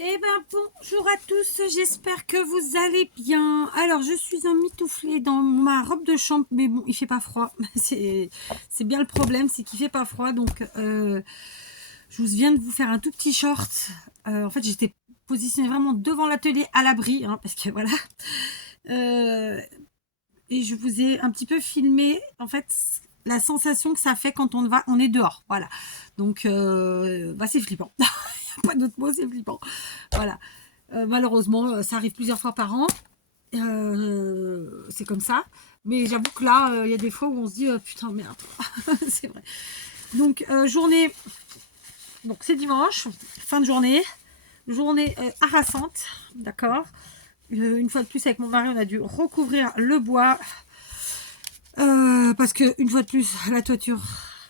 Eh ben bonjour à tous, j'espère que vous allez bien. Alors je suis emmitouflée dans ma robe de chambre, mais bon il fait pas froid. C'est bien le problème, c'est qu'il fait pas froid. Donc je viens de vous faire un tout petit short. En fait j'étais positionnée vraiment devant l'atelier à l'abri, hein, parce que voilà. Euh, et je vous ai un petit peu filmé en fait la sensation que ça fait quand on est dehors. Voilà. Donc c'est flippant. Il n'y a pas d'autre mot, c'est flippant. Voilà. Malheureusement, ça arrive plusieurs fois par an. C'est comme ça. Mais j'avoue que là, il y a des fois où on se dit putain, merde. C'est vrai. Donc, journée. Donc, c'est dimanche, fin de journée. Journée harassante. D'accord. Une fois de plus, avec mon mari, on a dû recouvrir le bois. Parce que, une fois de plus, la toiture.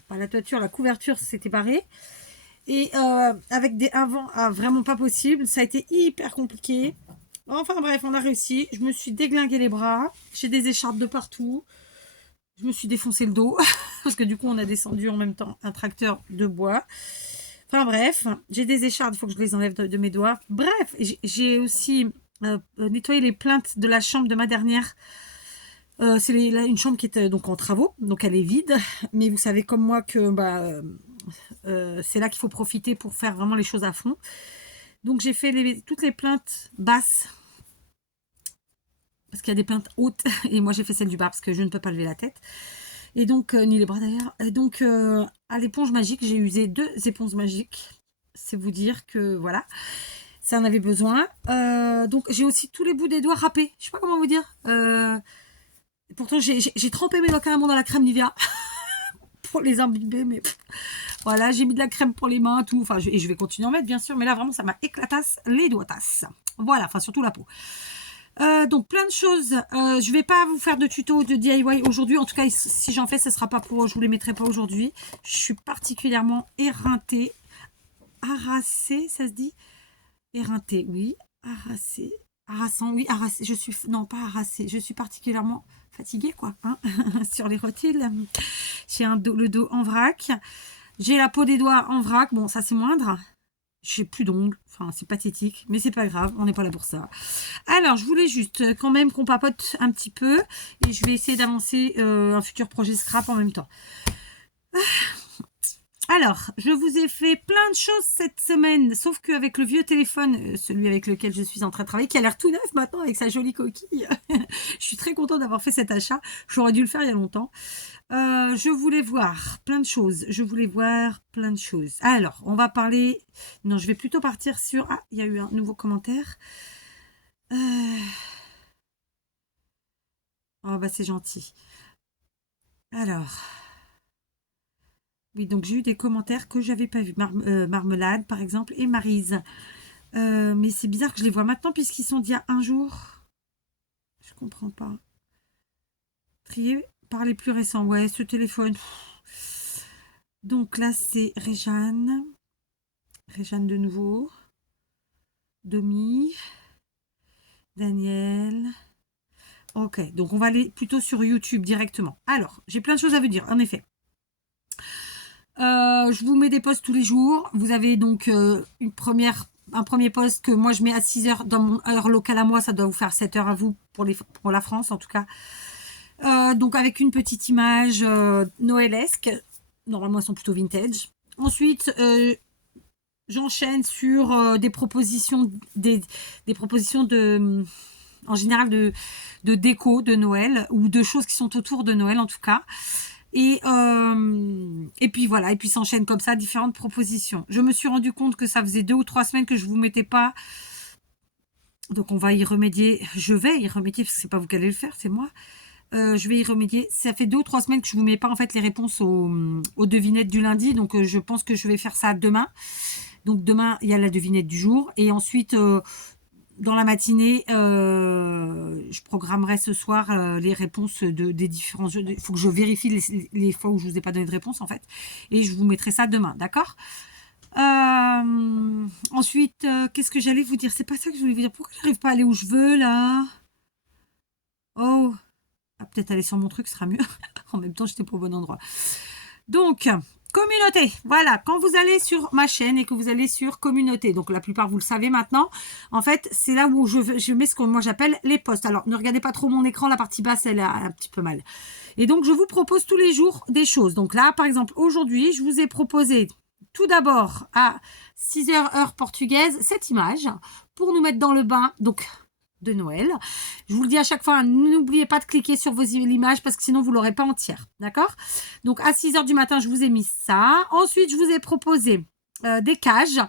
Pas la toiture, la couverture s'était barrée. Et avec un vent vraiment pas possible. Ça a été hyper compliqué. Enfin bref, on a réussi. Je me suis déglingué les bras. J'ai des écharpes de partout. Je me suis défoncé le dos. Parce que du coup, on a descendu en même temps un tracteur de bois. Enfin bref, j'ai des écharpes. Il faut que je les enlève de mes doigts. Bref, j'ai aussi nettoyé les plaintes de la chambre de ma dernière. C'est une chambre qui est donc en travaux. Donc elle est vide. Mais vous savez comme moi que c'est là qu'il faut profiter pour faire vraiment les choses à fond. Donc j'ai fait toutes les plaintes basses parce qu'il y a des plaintes hautes et moi j'ai fait celle du bas parce que je ne peux pas lever la tête et donc ni les bras d'ailleurs. Et donc à l'éponge magique, j'ai usé 2 éponges magiques. C'est vous dire que voilà, ça en avait besoin. Donc j'ai aussi tous les bouts des doigts râpés. Je sais pas comment vous dire. Pourtant j'ai trempé mes doigts carrément dans la crème Nivea pour les imbiber, mais voilà, j'ai mis de la crème pour les mains, tout. Enfin, et je vais continuer à en mettre bien sûr, mais là vraiment ça m'a éclatasse les doigts tasses. Voilà, enfin surtout la peau. Donc plein de choses. Je vais pas vous faire de tuto de DIY aujourd'hui. En tout cas, si j'en fais, ce sera pas pour. Je vous les mettrai pas aujourd'hui. Je suis particulièrement éreintée, harassée, ça se dit. Éreintée, oui. Harassée, harassant, oui. Harassée. Je suis non pas harassée. Je suis particulièrement fatiguée, quoi. Hein sur les rotules. J'ai le dos en vrac. J'ai la peau des doigts en vrac. Bon, ça c'est moindre. J'ai plus d'ongles. Enfin, c'est pathétique, mais c'est pas grave. On n'est pas là pour ça. Alors, je voulais juste quand même qu'on papote un petit peu et je vais essayer d'avancer un futur projet scrap en même temps. Alors, je vous ai fait plein de choses cette semaine, sauf qu'avec le vieux téléphone, celui avec lequel je suis en train de travailler, qui a l'air tout neuf maintenant avec sa jolie coquille, je suis très contente d'avoir fait cet achat. J'aurais dû le faire il y a longtemps. Je voulais voir plein de choses. Alors, on va parler... Non, je vais plutôt partir sur... Ah, il y a eu un nouveau commentaire. Oh, bah c'est gentil. Alors... Oui, donc j'ai eu des commentaires que j'avais pas vus. Marmelade, par exemple, et Maryse. Mais c'est bizarre que je les vois maintenant puisqu'ils sont d'il y a un jour. Je comprends pas. Trier par les plus récents. Ouais, ce téléphone. Donc là, c'est Réjeanne. Réjeanne de nouveau. Domi. Daniel. Ok, donc on va aller plutôt sur YouTube directement. Alors, j'ai plein de choses à vous dire, en effet. Je vous mets des posts tous les jours. Vous avez donc un premier post que moi je mets à 6h dans mon heure locale à moi. Ça doit vous faire 7h à vous pour la France en tout cas. Donc avec une petite image noëlesque. Normalement elles sont plutôt vintage. Ensuite, j'enchaîne sur des propositions, des propositions en général de déco de Noël ou de choses qui sont autour de Noël en tout cas. Et puis voilà, et puis s'enchaînent comme ça différentes propositions. Je me suis rendu compte que ça faisait 2 ou 3 semaines que je vous mettais pas, donc on va y remédier. Je vais y remédier parce que c'est pas vous qui allez le faire, c'est moi. Je vais y remédier. Ça fait 2 ou 3 semaines que je vous mets pas en fait les réponses aux devinettes du lundi, donc je pense que je vais faire ça demain. Donc demain il y a la devinette du jour et ensuite dans la matinée, je programmerai ce soir les réponses des différents jeux. Il faut que je vérifie les fois où je vous ai pas donné de réponse en fait, et je vous mettrai ça demain, d'accord. Ensuite, qu'est-ce que j'allais vous dire? C'est pas ça que je voulais vous dire. Pourquoi j'arrive pas à aller où je veux là? Oh, peut-être aller sur mon truc, ce sera mieux. En même temps, j'étais pas au bon endroit. Donc, Communauté, voilà, quand vous allez sur ma chaîne et que vous allez sur communauté, donc la plupart vous le savez maintenant, en fait c'est là où je mets ce que moi j'appelle les posts. Alors ne regardez pas trop mon écran, la partie basse elle a un petit peu mal. Et donc je vous propose tous les jours des choses. Donc là par exemple aujourd'hui je vous ai proposé tout d'abord à 6 heures heure portugaise cette image pour nous mettre dans le bain, donc de Noël. Je vous le dis à chaque fois, n'oubliez pas de cliquer sur vos images parce que sinon vous l'aurez pas entière, d'accord? Donc à 6 heures du matin, je vous ai mis ça. Ensuite, je vous ai proposé des cages.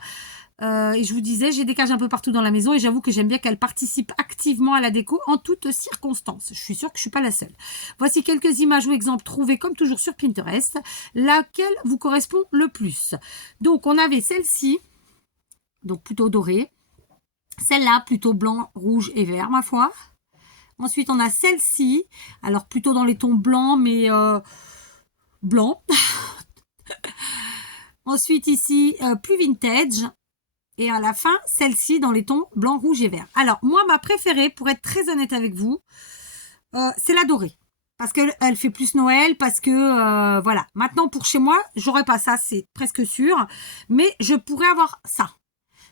Et je vous disais, j'ai des cages un peu partout dans la maison et j'avoue que j'aime bien qu'elles participent activement à la déco en toutes circonstances. Je suis sûre que je suis pas la seule. Voici quelques images ou exemples trouvés comme toujours sur Pinterest, laquelle vous correspond le plus. Donc on avait celle-ci, donc plutôt dorée. Celle-là, plutôt blanc, rouge et vert, ma foi. Ensuite, on a celle-ci. Alors, plutôt dans les tons blancs, mais blanc. Ensuite, ici, plus vintage. Et à la fin, celle-ci dans les tons blanc, rouge et vert. Alors, moi, ma préférée, pour être très honnête avec vous, c'est la dorée. Parce qu'elle fait plus Noël, parce que, voilà. Maintenant, pour chez moi, j'aurais pas ça, c'est presque sûr. Mais je pourrais avoir ça.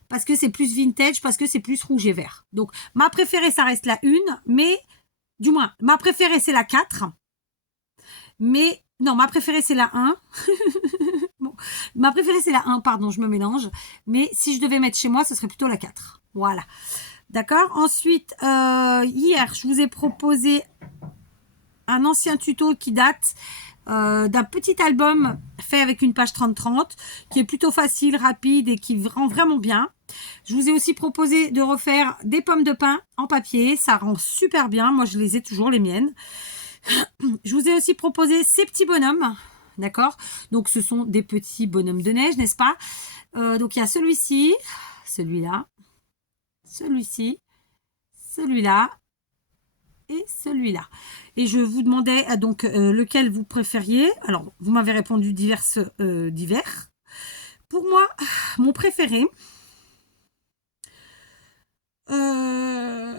Parce que c'est plus vintage, parce que c'est plus rouge et vert. Donc, ma préférée, ça reste la 1, mais, du moins, ma préférée, c'est la 4. Mais, non, ma préférée, c'est la 1. Bon, ma préférée, c'est la 1, pardon, je me mélange. Mais si je devais mettre chez moi, ce serait plutôt la 4. Voilà. D'accord? Ensuite, hier, je vous ai proposé un ancien tuto qui date d'un petit album fait avec une page 30-30, qui est plutôt facile, rapide et qui rend vraiment bien. Je vous ai aussi proposé de refaire des pommes de pin en papier. Ça rend super bien. Moi, je les ai toujours, les miennes. Je vous ai aussi proposé ces petits bonhommes. D'accord? Donc, ce sont des petits bonhommes de neige, n'est-ce pas? Donc, il y a celui-ci, celui-là, celui-ci, celui-là et celui-là. Et je vous demandais donc lequel vous préfériez. Alors, vous m'avez répondu divers. Pour moi, mon préféré, en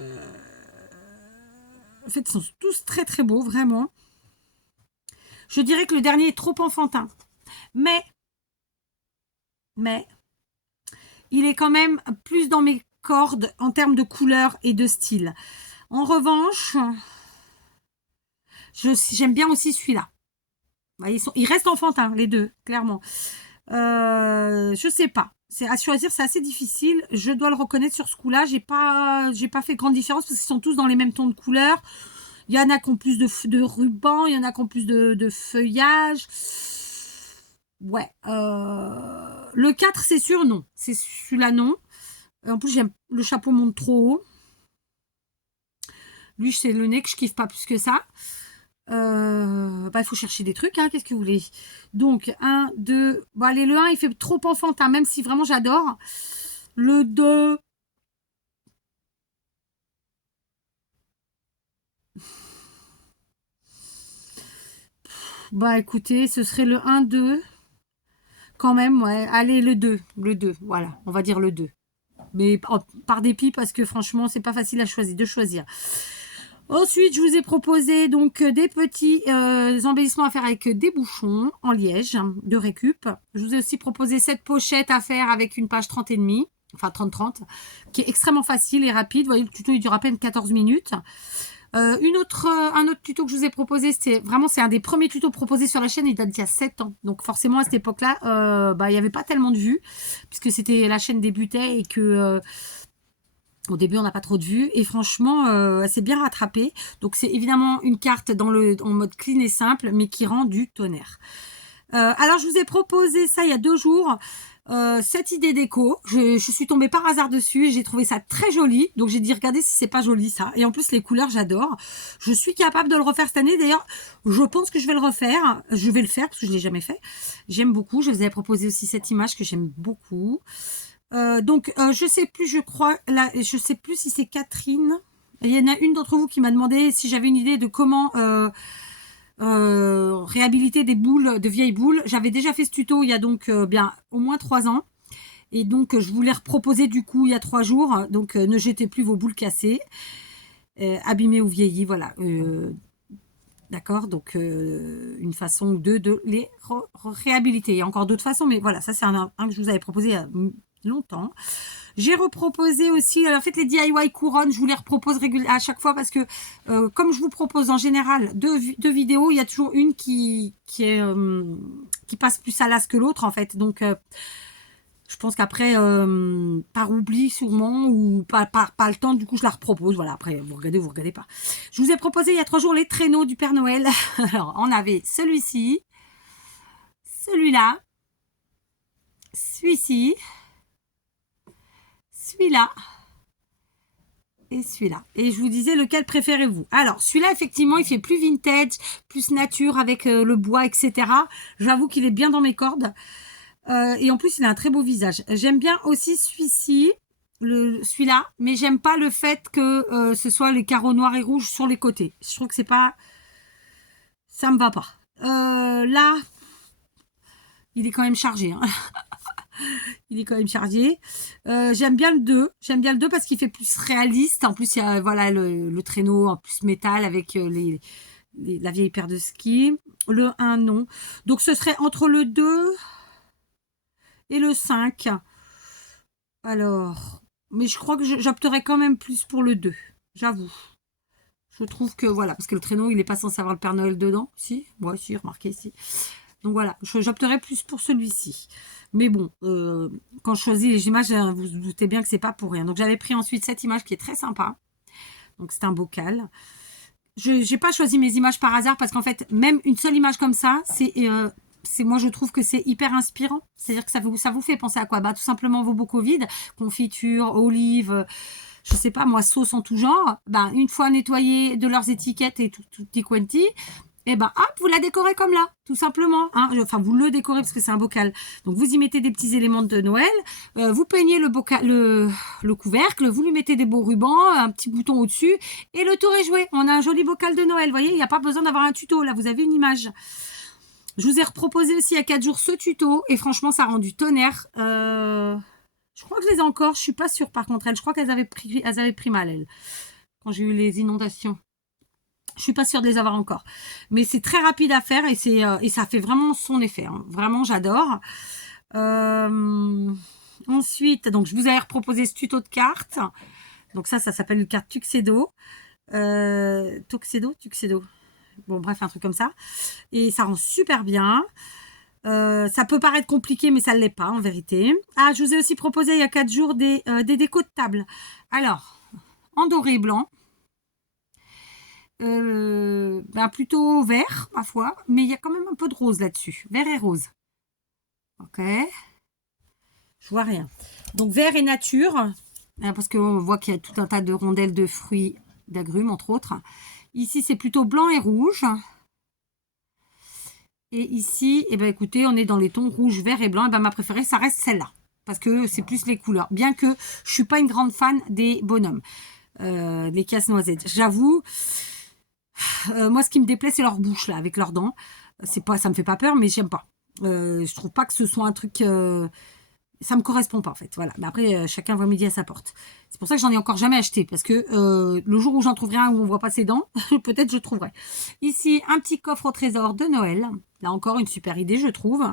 fait, ils sont tous très très beaux, vraiment. Je dirais que le dernier est trop enfantin. Mais, il est quand même plus dans mes cordes en termes de couleur et de style. En revanche, j'aime bien aussi celui-là. Ils restent enfantins, les deux, clairement. Je sais pas. C'est à choisir, c'est assez difficile. Je dois le reconnaître sur ce coup-là. J'ai pas fait grande différence parce qu'ils sont tous dans les mêmes tons de couleur. Il y en a qui ont plus de ruban, il y en a qui ont plus de feuillage. Ouais. Le 4, c'est sûr, non. C'est celui-là, non. En plus, j'aime le chapeau monte trop haut. Lui, c'est le nez que je kiffe pas plus que ça. Il faut chercher des trucs, hein, qu'est-ce que vous voulez. Donc, 1, 2... Bon, allez, le 1, il fait trop enfantin, même si vraiment j'adore. Le 2... Bah, écoutez, ce serait le 1, 2. Quand même, ouais. Allez, le 2. Le 2, voilà. On va dire le 2. Mais par dépit, parce que franchement, c'est pas facile à choisir. Ensuite, je vous ai proposé donc des petits embellissements à faire avec des bouchons en liège de récup. Je vous ai aussi proposé cette pochette à faire avec une page 30 et demi, enfin 30-30, qui est extrêmement facile et rapide. Vous voyez, le tuto, il dure à peine 14 minutes. Un autre tuto que je vous ai proposé, c'est un des premiers tutos proposés sur la chaîne, il date d'il y a 7 ans. Donc forcément, à cette époque-là, il n'y avait pas tellement de vues, puisque la chaîne débutait et que... au début, on n'a pas trop de vues et franchement, elle s'est bien rattrapée. Donc, c'est évidemment une carte en mode clean et simple, mais qui rend du tonnerre. Alors, je vous ai proposé ça il y a 2 jours, cette idée déco. Je suis tombée par hasard dessus et j'ai trouvé ça très joli. Donc, j'ai dit, regardez si c'est pas joli ça. Et en plus, les couleurs, j'adore. Je suis capable de le refaire cette année. D'ailleurs, je pense que je vais le refaire. Je vais le faire parce que je ne l'ai jamais fait. J'aime beaucoup. Je vous avais proposé aussi cette image que j'aime beaucoup. Je sais plus, je sais plus si c'est Catherine. Il y en a une d'entre vous qui m'a demandé si j'avais une idée de comment réhabiliter des boules, de vieilles boules. J'avais déjà fait ce tuto il y a donc bien au moins 3 ans. Et donc, je vous l'ai reproposé du coup il y a 3 jours. Donc, ne jetez plus vos boules cassées, abîmées ou vieillies. Voilà. D'accord? Donc, une façon ou deux de les réhabiliter. Il y a encore d'autres façons, mais voilà, ça c'est un que je vous avais proposé il y a longtemps. J'ai reproposé aussi, en fait les DIY couronnes, je vous les repropose régulièrement à chaque fois parce que comme je vous propose en général deux vidéos, il y a toujours une qui passe plus à l'as que l'autre en fait. Donc je pense qu'après, par oubli sûrement, ou pas le temps, du coup je la repropose. Voilà, après vous regardez pas. Je vous ai proposé il y a 3 jours les traîneaux du Père Noël. Alors on avait celui-ci, celui-là, celui-ci, celui-là et celui-là. Et je vous disais lequel préférez-vous. Alors celui-là effectivement il fait plus vintage, plus nature avec le bois, etc. J'avoue qu'il est bien dans mes cordes. Et en plus il a un très beau visage. J'aime bien aussi celui-ci, celui-là, mais j'aime pas le fait que ce soit les carreaux noirs et rouges sur les côtés. Je trouve que c'est pas... ça me va pas. Là, il est quand même chargé. Hein. Il est quand même chargé. J'aime bien le 2. J'aime bien le 2 parce qu'il fait plus réaliste. En plus, il y a voilà, le traîneau en plus métal avec la vieille paire de skis. Le 1, non. Donc, ce serait entre le 2 et le 5. Alors, mais je crois que j'opterais quand même plus pour le 2. J'avoue. Je trouve que, voilà, parce que le traîneau, il n'est pas censé avoir le Père Noël dedans. Si, moi, si, remarquez, si. Donc voilà, j'opterais plus pour celui-ci. Mais bon, quand je choisis les images, vous vous doutez bien que c'est pas pour rien. Donc j'avais pris ensuite cette image qui est très sympa. Donc c'est un bocal. Je n'ai pas choisi mes images par hasard parce qu'en fait, même une seule image comme ça, moi je trouve que c'est hyper inspirant. C'est-à-dire que ça vous fait penser à quoi? Bah tout simplement vos bocaux vides, confiture, olives, je sais pas moi, sauce en tout genre. Ben une fois nettoyés de leurs étiquettes et tout quanti, et ben hop, vous la décorez comme là, tout simplement. Hein. Enfin, vous le décorez parce que c'est un bocal. Donc vous y mettez des petits éléments de Noël, vous peignez le couvercle, vous lui mettez des beaux rubans, un petit bouton au-dessus, et le tour est joué. On a un joli bocal de Noël. Vous voyez, il n'y a pas besoin d'avoir un tuto. Là, vous avez une image. Je vous ai reproposé aussi il y a 4 jours ce tuto, et franchement, ça rend du tonnerre. Je crois que je les ai encore. Je suis pas sûre par contre. Je crois qu'elles avaient pris mal, elles, quand j'ai eu les inondations. Je suis pas sûre de les avoir encore. Mais c'est très rapide à faire et ça fait vraiment son effet. Hein. Vraiment, j'adore. Ensuite, donc je vous avais proposé ce tuto de cartes. Donc ça s'appelle une carte Tuxedo. Tuxedo. Bon, bref, un truc comme ça. Et ça rend super bien. Ça peut paraître compliqué, mais ça ne l'est pas en vérité. Ah, je vous ai aussi proposé il y a 4 jours des décos de table. Alors, en doré et blanc. Plutôt vert, ma foi, mais il y a quand même un peu de rose là-dessus. Vert et rose. Ok. Je vois rien. Donc, vert et nature, parce qu'on voit qu'il y a tout un tas de rondelles de fruits, d'agrumes, entre autres. Ici, c'est plutôt blanc et rouge. Et ici, eh ben, écoutez, on est dans les tons rouge, vert et blanc. Et ben, ma préférée, ça reste celle-là. Parce que c'est plus les couleurs. Bien que je suis pas une grande fan des bonhommes. Les casse-noisettes. J'avoue... moi, ce qui me déplaît, c'est leur bouche, là, avec leurs dents. Ça me fait pas peur, mais j'aime pas. Je trouve pas que ce soit un truc... ça me correspond pas, en fait. Voilà. Mais après, chacun voit midi à sa porte. C'est pour ça que j'en ai encore jamais acheté. Parce que le jour où j'en trouverai un où on voit pas ses dents, peut-être je trouverai. Ici, un petit coffre au trésor de Noël. Là encore, une super idée, je trouve.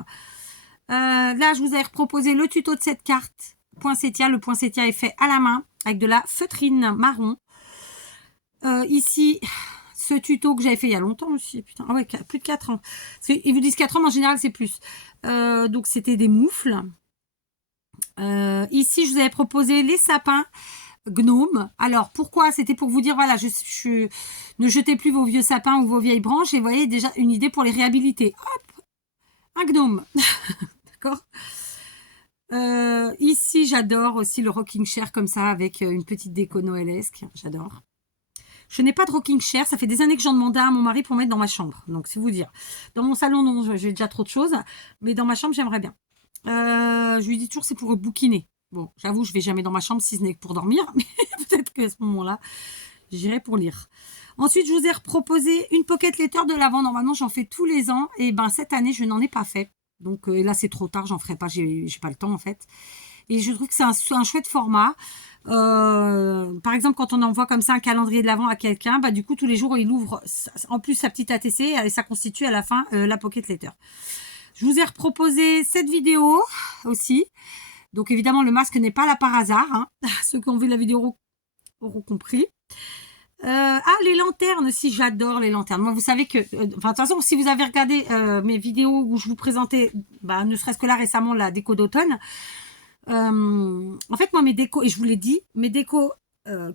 Là, je vous avais proposé le tuto de cette carte. Poinsettia. Le poinsettia est fait à la main avec de la feutrine marron. Ici... ce tuto que j'avais fait il y a longtemps aussi, putain, ah ouais, plus de 4 ans. Parce qu'ils vous disent 4 ans, mais en général, c'est plus. Donc, c'était des moufles. Ici, je vous avais proposé les sapins gnomes. Alors, pourquoi? C'était pour vous dire, voilà, ne jetez plus vos vieux sapins ou vos vieilles branches. Et vous voyez, déjà, une idée pour les réhabiliter. Hop, un gnome. D'accord. Ici, j'adore aussi le rocking chair comme ça, avec une petite déco noëlesque. J'adore. Je n'ai pas de rocking chair. Ça fait des années que j'en demandais à mon mari pour mettre dans ma chambre. Donc, c'est vous dire. Dans mon salon, non, j'ai déjà trop de choses. Mais dans ma chambre, j'aimerais bien. Je lui dis toujours, c'est pour bouquiner. Bon, j'avoue, je vais jamais dans ma chambre si ce n'est que pour dormir. Mais peut-être qu'à ce moment-là, j'irai pour lire. Ensuite, je vous ai proposé une pocket letter de l'Avent. Normalement, j'en fais tous les ans. Et ben, cette année, je n'en ai pas fait. Donc, là, c'est trop tard. J'en ferai pas. J'ai pas le temps, en fait. Et je trouve que c'est un chouette format. Par exemple, quand on envoie comme ça un calendrier de l'Avent à quelqu'un, bah, du coup, tous les jours, il ouvre en plus sa petite ATC et ça constitue à la fin la Pocket Letter. Je vous ai reproposé cette vidéo aussi. Donc, évidemment, le masque n'est pas là par hasard. Hein. Ceux qui ont vu la vidéo auront compris. Les lanternes aussi, j'adore les lanternes. Moi, vous savez que, de toute façon, si vous avez regardé mes vidéos où je vous présentais, bah, ne serait-ce que là récemment, la déco d'automne, en fait, moi, mes décos, et je vous l'ai dit, mes décos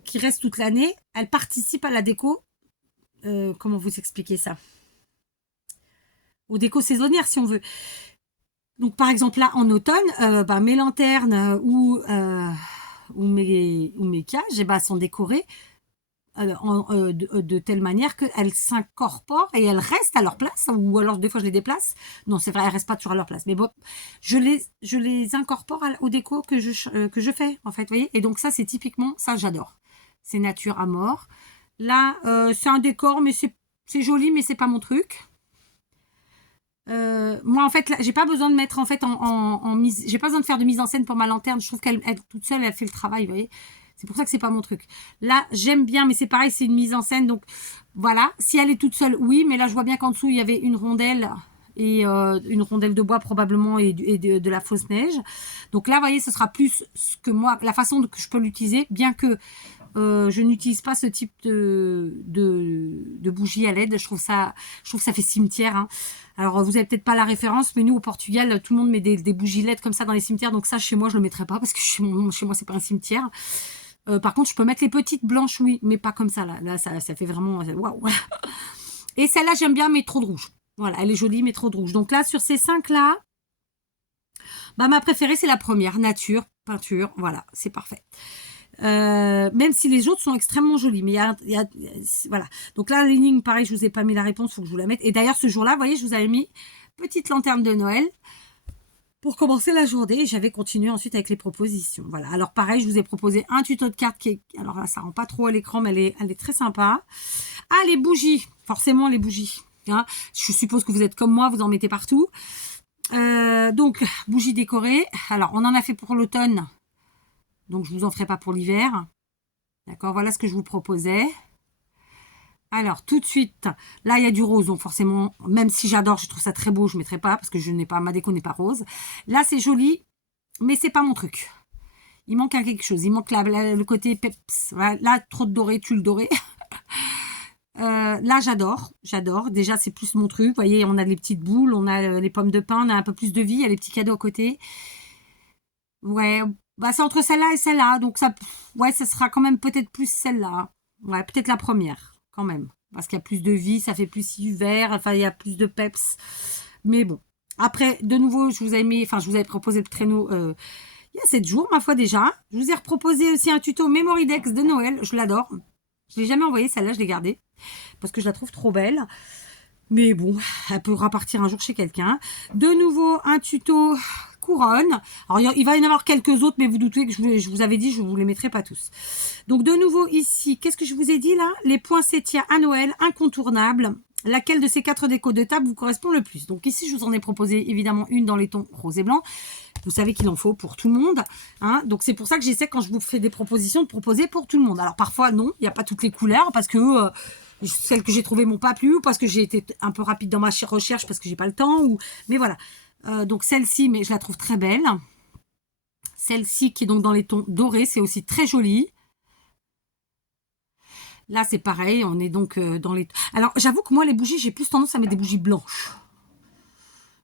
qui restent toute l'année, elles participent à la déco. Comment vous expliquer ça? Aux décos saisonnières, si on veut. Donc, par exemple, là, en automne, bah, mes lanternes ou mes cages, eh ben, sont décorées de telle manière qu'elles s'incorporent et elles restent à leur place, ou alors des fois je les déplace. Non, c'est vrai, elles restent pas toujours à leur place. Mais bon, je les incorpore au déco que je fais, en fait, vous voyez. Et donc ça, c'est typiquement, ça j'adore. C'est nature à mort. Là, c'est un décor, mais c'est joli, mais c'est pas mon truc. Moi en fait là, j'ai pas besoin de mettre en fait en mise, j'ai pas besoin de faire de mise en scène pour ma lanterne. Je trouve qu'elle toute seule elle fait le travail, vous voyez. C'est pour ça que c'est pas mon truc. Là j'aime bien, mais c'est pareil, c'est une mise en scène, donc voilà. Si elle est toute seule, oui, mais là je vois bien qu'en dessous il y avait une rondelle et une rondelle de bois probablement et de la fausse neige. Donc là vous voyez, ce sera plus ce que moi, la façon que je peux l'utiliser, bien que je n'utilise pas ce type de bougie à LED. Je trouve ça fait cimetière. Hein. Alors, vous avez peut-être pas la référence, mais nous, au Portugal, tout le monde met des bougies LED comme ça dans les cimetières. Donc ça, chez moi, je le mettrai pas parce que chez moi, c'est pas un cimetière. Par contre, je peux mettre les petites blanches, oui, mais pas comme ça. Là ça fait vraiment... Waouh. Et celle-là, j'aime bien, mais trop de rouge. Voilà, elle est jolie, mais trop de rouge. Donc là, sur ces 5-là, bah, ma préférée, c'est la première. Nature, peinture. Voilà, c'est parfait. Même si les autres sont extrêmement jolis, mais voilà. Donc là, l'énigme, pareil, je vous ai pas mis la réponse, faut que je vous la mette. Et d'ailleurs, ce jour-là, vous voyez, je vous avais mis petite lanterne de Noël pour commencer la journée. Et j'avais continué ensuite avec les propositions. Voilà. Alors pareil, je vous ai proposé un tuto de cartes qui est, alors là, ça rend pas trop à l'écran, mais elle est très sympa. Ah, les bougies, forcément les bougies. Hein. Je suppose que vous êtes comme moi, vous en mettez partout. Donc, bougies décorées. Alors, on en a fait pour l'automne. Donc, je ne vous en ferai pas pour l'hiver. D'accord, voilà ce que je vous proposais. Alors, tout de suite, là, il y a du rose. Donc, forcément, même si j'adore, je trouve ça très beau, je ne mettrai pas parce que ma déco n'est pas rose. Là, c'est joli, mais c'est pas mon truc. Il manque quelque chose. Il manque le côté peps. Là, trop de doré, tulle doré. Là, j'adore. Déjà, c'est plus mon truc. Vous voyez, on a les petites boules, on a les pommes de pin, on a un peu plus de vie. Il y a les petits cadeaux à côté. Ouais, bah, c'est entre celle-là et celle-là. Donc, ça sera quand même peut-être plus celle-là. Ouais, peut-être la première, quand même. Parce qu'il y a plus de vie, ça fait plus hiver. Enfin, il y a plus de peps. Mais bon. Après, de nouveau, je vous avais proposé le traîneau il y a 7 jours, ma foi, déjà. Je vous ai reproposé aussi un tuto Memoridex de Noël. Je l'adore. Je ne l'ai jamais envoyé, celle-là, je l'ai gardée. Parce que je la trouve trop belle. Mais bon, elle pourra partir un jour chez quelqu'un. De nouveau, un tuto couronne. Alors, il va y en avoir quelques autres, mais vous doutez que je vous avais dit, je ne vous les mettrai pas tous. Donc, de nouveau, ici, qu'est-ce que je vous ai dit là? Les poinsettias à Noël, incontournables. Laquelle de ces 4 décos de table vous correspond le plus? Donc, ici, je vous en ai proposé évidemment une dans les tons rose et blanc. Vous savez qu'il en faut pour tout le monde. Hein, donc, c'est pour ça que j'essaie, quand je vous fais des propositions, de proposer pour tout le monde. Alors, parfois, non, il n'y a pas toutes les couleurs parce que... celles que j'ai trouvées m'ont pas plu, ou parce que j'ai été un peu rapide dans ma recherche parce que j'ai pas le temps, mais voilà. Donc celle-ci, mais je la trouve très belle. Celle-ci qui est donc dans les tons dorés, c'est aussi très joli. Là, c'est pareil, on est donc dans les... Alors, j'avoue que moi, les bougies, j'ai plus tendance à mettre des bougies blanches.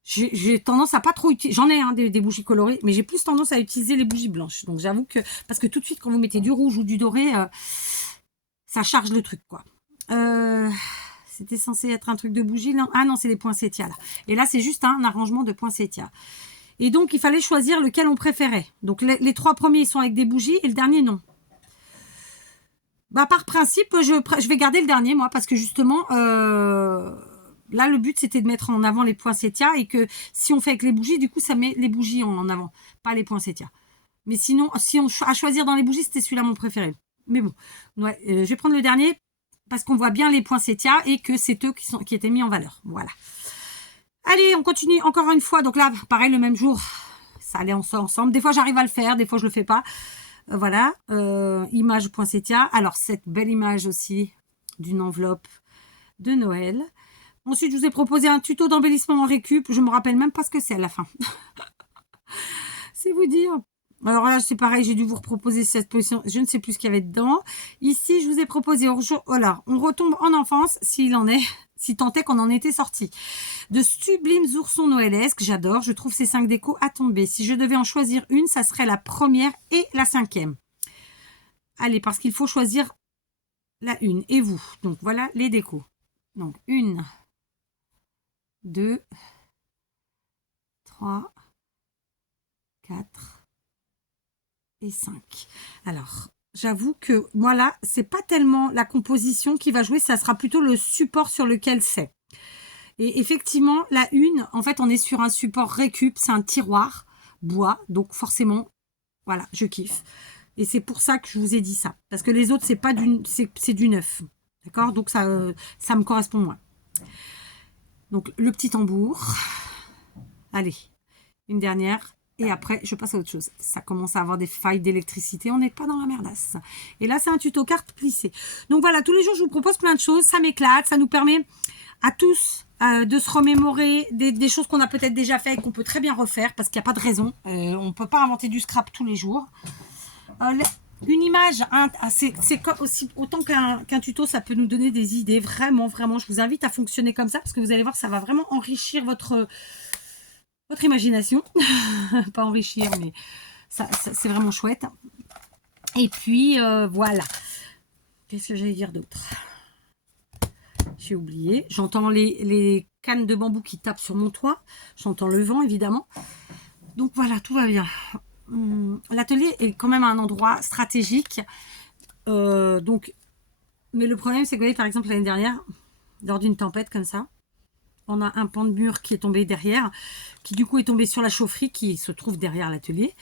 J'ai tendance à pas trop utiliser... J'en ai des bougies colorées, mais j'ai plus tendance à utiliser les bougies blanches. Donc, j'avoue que... Parce que tout de suite, quand vous mettez du rouge ou du doré, ça charge le truc, quoi. C'était censé être un truc de bougie, non? Ah non, c'est les poinsettias là. Et là, c'est juste un arrangement de poinsettias. Et donc, il fallait choisir lequel on préférait. Donc, les 3 premiers sont avec des bougies et le dernier, non. Bah, par principe, je vais garder le dernier, moi, parce que justement, là, le but, c'était de mettre en avant les poinsettias et que si on fait avec les bougies, du coup, ça met les bougies en avant, pas les poinsettias. Mais sinon, si on a à choisir dans les bougies, c'était celui-là mon préféré. Mais bon, ouais, je vais prendre le dernier parce qu'on voit bien les poinsettias et que c'est eux qui étaient mis en valeur. Voilà. Allez, on continue encore une fois. Donc là, pareil, le même jour, ça allait ensemble. Des fois, j'arrive à le faire, des fois, je le fais pas. Voilà, image poinsettia. Alors, cette belle image aussi d'une enveloppe de Noël. Ensuite, je vous ai proposé un tuto d'embellissement en récup. Je me rappelle même pas ce que c'est à la fin. C'est vous dire. Alors là, c'est pareil, j'ai dû vous proposer cette position. Je ne sais plus ce qu'il y avait dedans. Ici, je vous ai proposé, voilà, on retombe en enfance, s'il en est, si tant est qu'on en était sorti. De sublimes oursons noëlesques, j'adore. Je trouve ces 5 décos à tomber. Si je devais en choisir une, ça serait la première et la 5e. Allez, parce qu'il faut choisir la une. Et vous. Donc, voilà les décos. Donc, 1, 2, 3, 4 et 5. Alors, j'avoue que moi là, c'est pas tellement la composition qui va jouer, ça sera plutôt le support sur lequel c'est. Et effectivement, la une, en fait, on est sur un support récup, c'est un tiroir bois, donc forcément, voilà, je kiffe. Et c'est pour ça que je vous ai dit ça, parce que les autres, c'est pas c'est du neuf, d'accord? Donc ça me correspond moins. Donc le petit tambour, allez, une dernière. Et après, je passe à autre chose. Ça commence à avoir des failles d'électricité. On n'est pas dans la merdasse. Et là, c'est un tuto carte plissée. Donc voilà, tous les jours, je vous propose plein de choses. Ça m'éclate. Ça nous permet à tous de se remémorer des choses qu'on a peut-être déjà fait et qu'on peut très bien refaire parce qu'il n'y a pas de raison. On ne peut pas inventer du scrap tous les jours. Une image, c'est aussi autant qu'un tuto, ça peut nous donner des idées. Vraiment, vraiment, je vous invite à fonctionner comme ça parce que vous allez voir que ça va vraiment enrichir votre imagination. Pas enrichir, mais ça c'est vraiment chouette. Et puis, voilà. Qu'est-ce que j'allais dire d'autre? J'ai oublié. J'entends les cannes de bambou qui tapent sur mon toit. J'entends le vent, évidemment. Donc, voilà, tout va bien. L'atelier est quand même un endroit stratégique. Donc, mais le problème, c'est que, vous voyez, par exemple, l'année dernière, lors d'une tempête comme ça, on a un pan de mur qui est tombé derrière, qui du coup est tombé sur la chaufferie qui se trouve derrière l'atelier.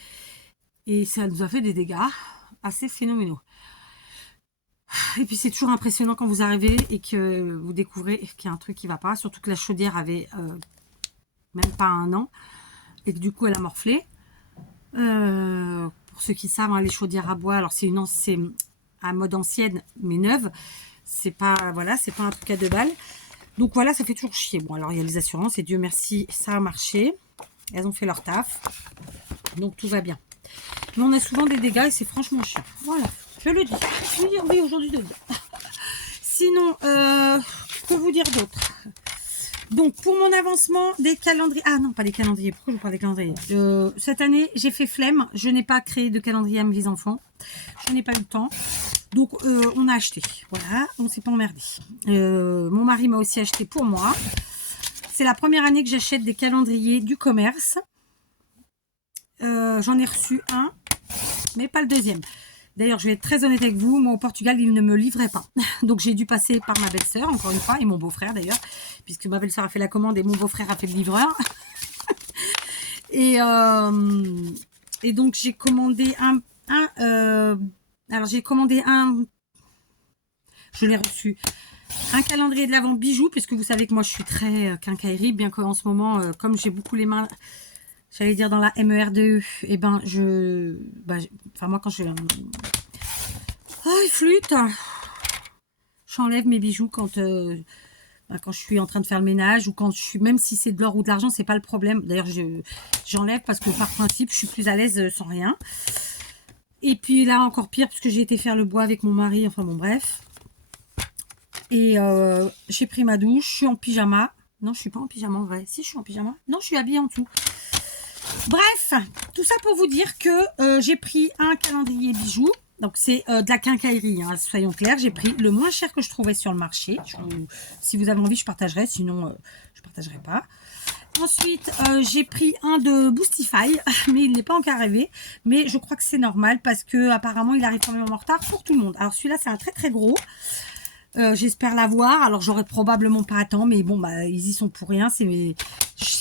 Et ça nous a fait des dégâts assez phénoménaux. Et puis c'est toujours impressionnant quand vous arrivez et que vous découvrez qu'il y a un truc qui ne va pas. Surtout que la chaudière avait même pas 1 an. Et que du coup elle a morflé. Pour ceux qui savent, hein, les chaudières à bois, alors c'est à mode ancienne mais neuve. C'est pas, voilà, c'est pas un truc à 2 balles. Donc voilà, ça fait toujours chier. Bon, alors il y a les assurances et Dieu merci, ça a marché. Elles ont fait leur taf. Donc tout va bien. Mais on a souvent des dégâts et c'est franchement chiant. Voilà, je le dis. Je oui, aujourd'hui de le dire. Sinon, que vous dire d'autre? Donc pour mon avancement des calendriers. Ah non, pas des calendriers. Pourquoi je vous parle des calendriers? Cette année, j'ai fait flemme. Je n'ai pas créé de calendrier à mes enfants. Je n'ai pas eu le temps. Donc, on a acheté. Voilà, on ne s'est pas emmerdé. Mon mari m'a aussi acheté pour moi. C'est la première année que j'achète des calendriers du commerce. J'en ai reçu un, mais pas le deuxième. D'ailleurs, je vais être très honnête avec vous. Moi, au Portugal, ils ne me livraient pas. Donc, j'ai dû passer par ma belle-sœur, encore une fois, et mon beau-frère d'ailleurs, puisque ma belle-sœur a fait la commande et mon beau-frère a fait le livreur. Et donc, j'ai commandé alors, j'ai commandé je l'ai reçu, un calendrier de l'Avent bijoux, puisque vous savez que moi, je suis très quincaillerie, bien qu'en ce moment, comme j'ai beaucoup les mains, j'allais dire dans la MERDE, et ben, moi, quand je... Oh, il flûte. J'enlève mes bijoux quand je suis en train de faire le ménage ou quand je suis, même si c'est de l'or ou de l'argent, c'est pas le problème. D'ailleurs, j'enlève parce que par principe, je suis plus à l'aise sans rien. Et puis là, encore pire, parce que j'ai été faire le bois avec mon mari. Enfin bon, bref. Et j'ai pris ma douche. Je suis en pyjama. Non, je suis pas en pyjama en vrai. Si, je suis en pyjama. Non, je suis habillée en dessous. Bref, tout ça pour vous dire que j'ai pris un calendrier bijoux. Donc, c'est de la quincaillerie, hein, soyons clairs. J'ai pris le moins cher que je trouvais sur le marché. Si vous avez envie, je partagerai. Sinon, je ne partagerai pas. Ensuite, j'ai pris un de Boostify, mais il n'est pas encore arrivé. Mais je crois que c'est normal parce que apparemment, il arrive quand même en retard pour tout le monde. Alors, celui-là, c'est un très, très gros. J'espère l'avoir. Alors, j'aurai probablement pas à temps. Mais bon, ils y sont pour rien. C'est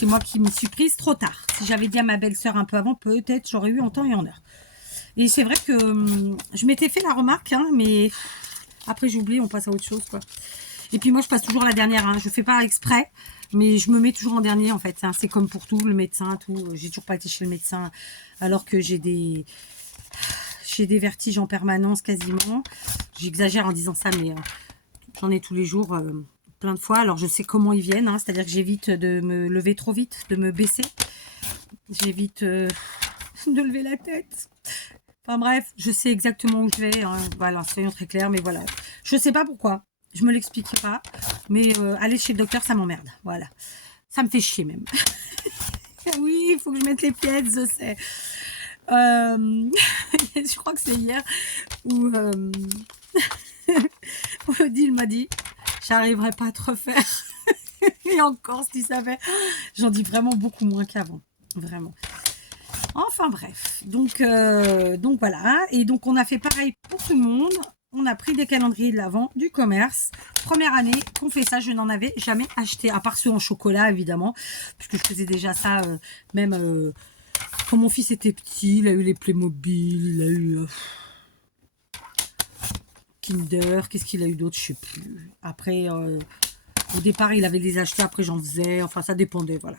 moi qui me suis prise trop tard. Si j'avais dit à ma belle-sœur un peu avant, peut-être j'aurais eu en temps et en heure. Et c'est vrai que je m'étais fait la remarque, hein, mais après j'ai oublié, on passe à autre chose, quoi. Et puis moi, je passe toujours la dernière. Hein. Je fais pas exprès, mais je me mets toujours en dernier, en fait. Hein. C'est comme pour tout, le médecin, tout. J'ai toujours pas été chez le médecin, alors que j'ai des vertiges en permanence, quasiment. J'exagère en disant ça, mais j'en ai tous les jours, plein de fois. Alors, je sais comment ils viennent. Hein. C'est-à-dire que j'évite de me lever trop vite, de me baisser. J'évite de lever la tête. Enfin bref, je sais exactement où je vais. Hein. Voilà, soyons très clairs, mais voilà. Je sais pas pourquoi. Je me l'explique pas. Mais aller chez le docteur, ça m'emmerde. Voilà. Ça me fait chier même. Oui, il faut que je mette les pièces, je sais. Je crois que c'est hier où Odile m'a dit j'arriverai pas à te refaire. Et encore, si tu savais, j'en dis vraiment beaucoup moins qu'avant. Vraiment. Enfin bref, donc voilà. Et donc on a fait pareil pour tout le monde. On a pris des calendriers de l'Avent du commerce. Première année qu'on fait ça, je n'en avais jamais acheté, à part ceux en chocolat évidemment, puisque je faisais déjà ça même quand mon fils était petit. Il a eu les Playmobil, il a eu Kinder, qu'est-ce qu'il a eu d'autre, je sais plus. Après, au départ, il avait les achetés, après j'en faisais, enfin ça dépendait, voilà.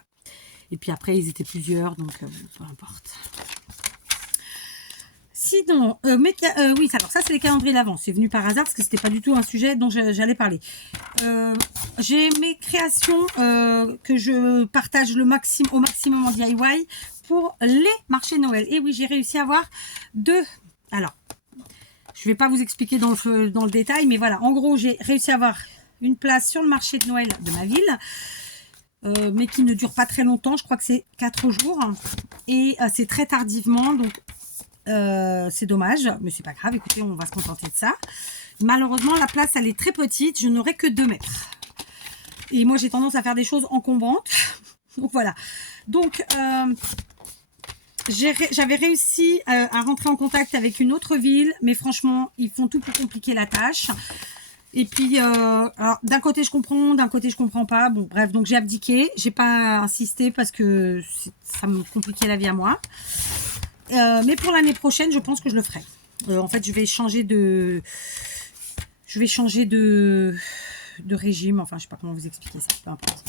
Et puis après, ils étaient plusieurs, donc peu importe. Sinon, oui, alors ça, c'est les calendriers d'avant. C'est venu par hasard parce que c'était pas du tout un sujet dont j'allais parler. J'ai mes créations que je partage au maximum en DIY pour les marchés de Noël. Et oui, j'ai réussi à avoir 2. Alors, je vais pas vous expliquer dans le détail, mais voilà. En gros, j'ai réussi à avoir une place sur le marché de Noël de ma ville. Mais qui ne dure pas très longtemps, je crois que c'est 4 jours et c'est très tardivement, donc c'est dommage, mais c'est pas grave, écoutez, on va se contenter de ça. Malheureusement, la place elle est très petite, je n'aurai que 2 mètres et moi j'ai tendance à faire des choses encombrantes. Donc voilà, donc j'avais réussi à rentrer en contact avec une autre ville, mais franchement ils font tout pour compliquer la tâche. Et puis, alors d'un côté je comprends, d'un côté je comprends pas. Bon, bref, donc j'ai abdiqué. J'ai pas insisté parce que ça me compliquait la vie à moi. Mais pour l'année prochaine, je pense que je le ferai. En fait, je vais changer de régime. Enfin, je sais pas comment vous expliquer ça. Peu importe.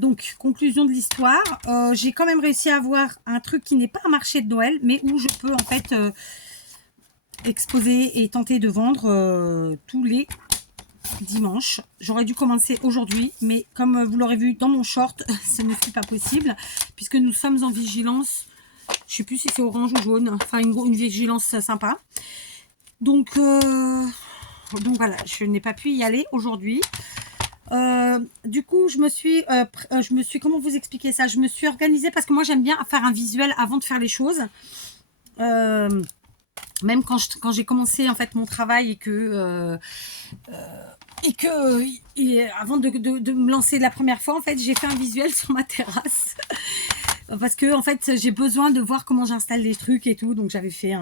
Donc, conclusion de l'histoire. J'ai quand même réussi à avoir un truc qui n'est pas un marché de Noël, mais où je peux en fait exposer et tenter de vendre tous les dimanches. J'aurais dû commencer aujourd'hui, mais comme vous l'aurez vu dans mon short, ce ne fut pas possible puisque nous sommes en vigilance. Je sais plus si c'est orange ou jaune, enfin une vigilance sympa. Donc voilà, je n'ai pas pu y aller aujourd'hui. Du coup, je me suis, comment vous expliquer ça? Je me suis organisée parce que moi j'aime bien faire un visuel avant de faire les choses. Même quand j'ai commencé en fait mon travail et avant de me lancer la première fois, en fait, j'ai fait un visuel sur ma terrasse. Parce que en fait, j'ai besoin de voir comment j'installe les trucs et tout. Donc j'avais fait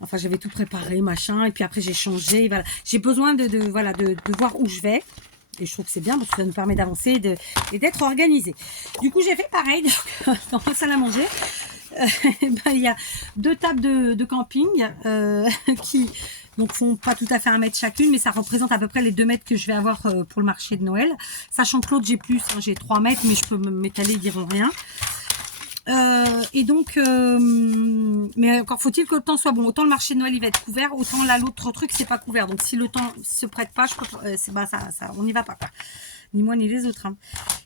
enfin j'avais tout préparé, machin. Et puis après j'ai changé. Voilà. J'ai besoin de voir où je vais. Et je trouve que c'est bien parce que ça nous permet d'avancer et d'être organisé. Du coup, j'ai fait pareil dans la salle à manger. Il y a 2 tables de camping qui donc font pas tout à fait 1 mètre chacune, mais ça représente à peu près les 2 mètres que je vais avoir pour le marché de Noël. Sachant que l'autre j'ai plus, hein, j'ai 3 mètres, mais je peux m'étaler, ils diront rien. Et donc, mais encore faut-il que le temps soit bon. Autant le marché de Noël il va être couvert, autant là l'autre truc c'est pas couvert. Donc si le temps se prête pas, je peux, on n'y va pas quoi. Ni moi ni les autres. Hein.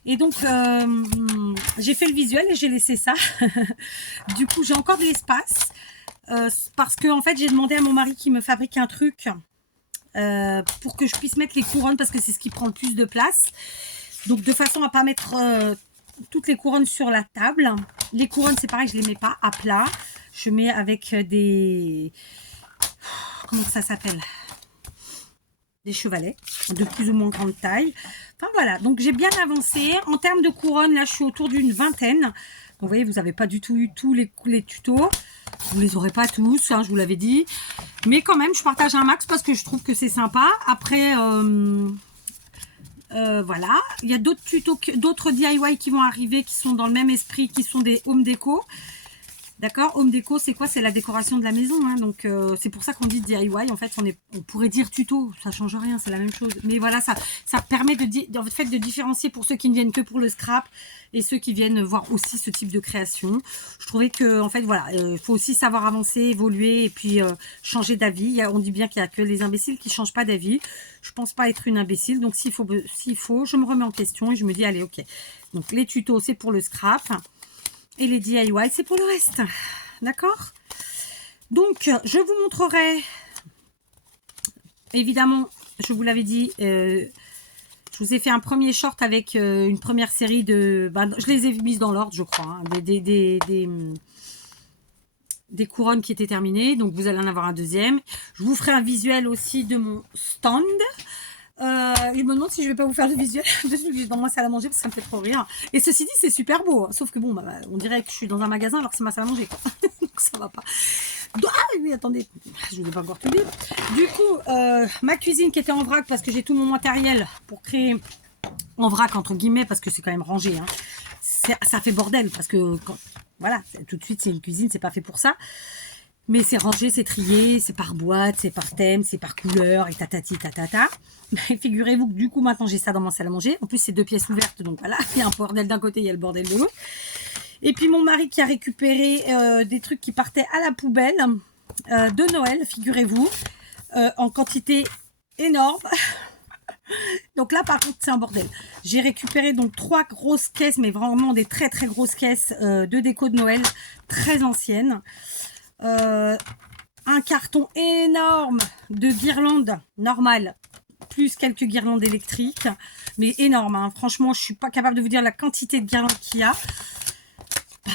Et donc j'ai fait le visuel et j'ai laissé ça. Du coup j'ai encore de l'espace parce que en fait j'ai demandé à mon mari qui me fabrique un truc pour que je puisse mettre les couronnes parce que c'est ce qui prend le plus de place. Donc de façon à pas mettre toutes les couronnes sur la table. Les couronnes, c'est pareil, je les mets pas à plat. Je mets avec des... Comment ça s'appelle? Des chevalets de plus ou moins grande taille. Enfin voilà, donc j'ai bien avancé. En termes de couronnes, là, je suis autour d'une 20aine. Donc vous voyez, vous n'avez pas du tout eu tous les tutos. Vous les aurez pas tous, hein, je vous l'avais dit. Mais quand même, je partage un max parce que je trouve que c'est sympa. Après... voilà, il y a d'autres tutos, d'autres DIY qui vont arriver qui sont dans le même esprit, qui sont des home déco. D'accord, home déco, c'est quoi? C'est la décoration de la maison, hein, donc c'est pour ça qu'on dit DIY. En fait, on pourrait dire tuto, ça change rien, c'est la même chose. Mais voilà, ça permet en fait, de différencier pour ceux qui ne viennent que pour le scrap et ceux qui viennent voir aussi ce type de création. Je trouvais que, en fait, voilà, il faut aussi savoir avancer, évoluer et puis changer d'avis. On dit bien qu'il n'y a que les imbéciles qui ne changent pas d'avis. Je pense pas être une imbécile, donc s'il faut, je me remets en question et je me dis, allez, ok. Donc les tutos, c'est pour le scrap. Et les DIY, c'est pour le reste. D'accord? Donc, je vous montrerai, évidemment, je vous l'avais dit, je vous ai fait un premier short avec une première série de... je les ai mises dans l'ordre, je crois. Hein, des couronnes qui étaient terminées. Donc, vous allez en avoir un deuxième. Je vous ferai un visuel aussi de mon stand. Il me demande si je vais pas vous faire le visuel de celui que j'ai dans ma salle à manger parce que ça me fait trop rire. Et ceci dit, c'est super beau. Hein. Sauf que bon, on dirait que je suis dans un magasin alors que c'est ma salle à manger. Quoi. Donc ça va pas. Ah oui, attendez, je ne vais pas encore tout dire. Du coup, ma cuisine qui était en vrac parce que j'ai tout mon matériel pour créer en vrac entre guillemets parce que c'est quand même rangé. Hein. Ça fait bordel parce que voilà, tout de suite c'est une cuisine, c'est pas fait pour ça. Mais c'est rangé, c'est trié, c'est par boîte, c'est par thème, c'est par couleur, et tatati tatata. Figurez-vous que du coup, maintenant, j'ai ça dans ma salle à manger. En plus, c'est 2 pièces ouvertes, donc voilà. Il y a un bordel d'un côté, il y a le bordel de l'autre. Et puis, mon mari qui a récupéré des trucs qui partaient à la poubelle de Noël, figurez-vous, en quantité énorme. Donc là, par contre, c'est un bordel. J'ai récupéré donc 3 grosses caisses, mais vraiment des très, très grosses caisses de déco de Noël, très anciennes. Un carton énorme de guirlandes normales, plus quelques guirlandes électriques, mais énorme. Hein. Franchement, je suis pas capable de vous dire la quantité de guirlandes qu'il y a.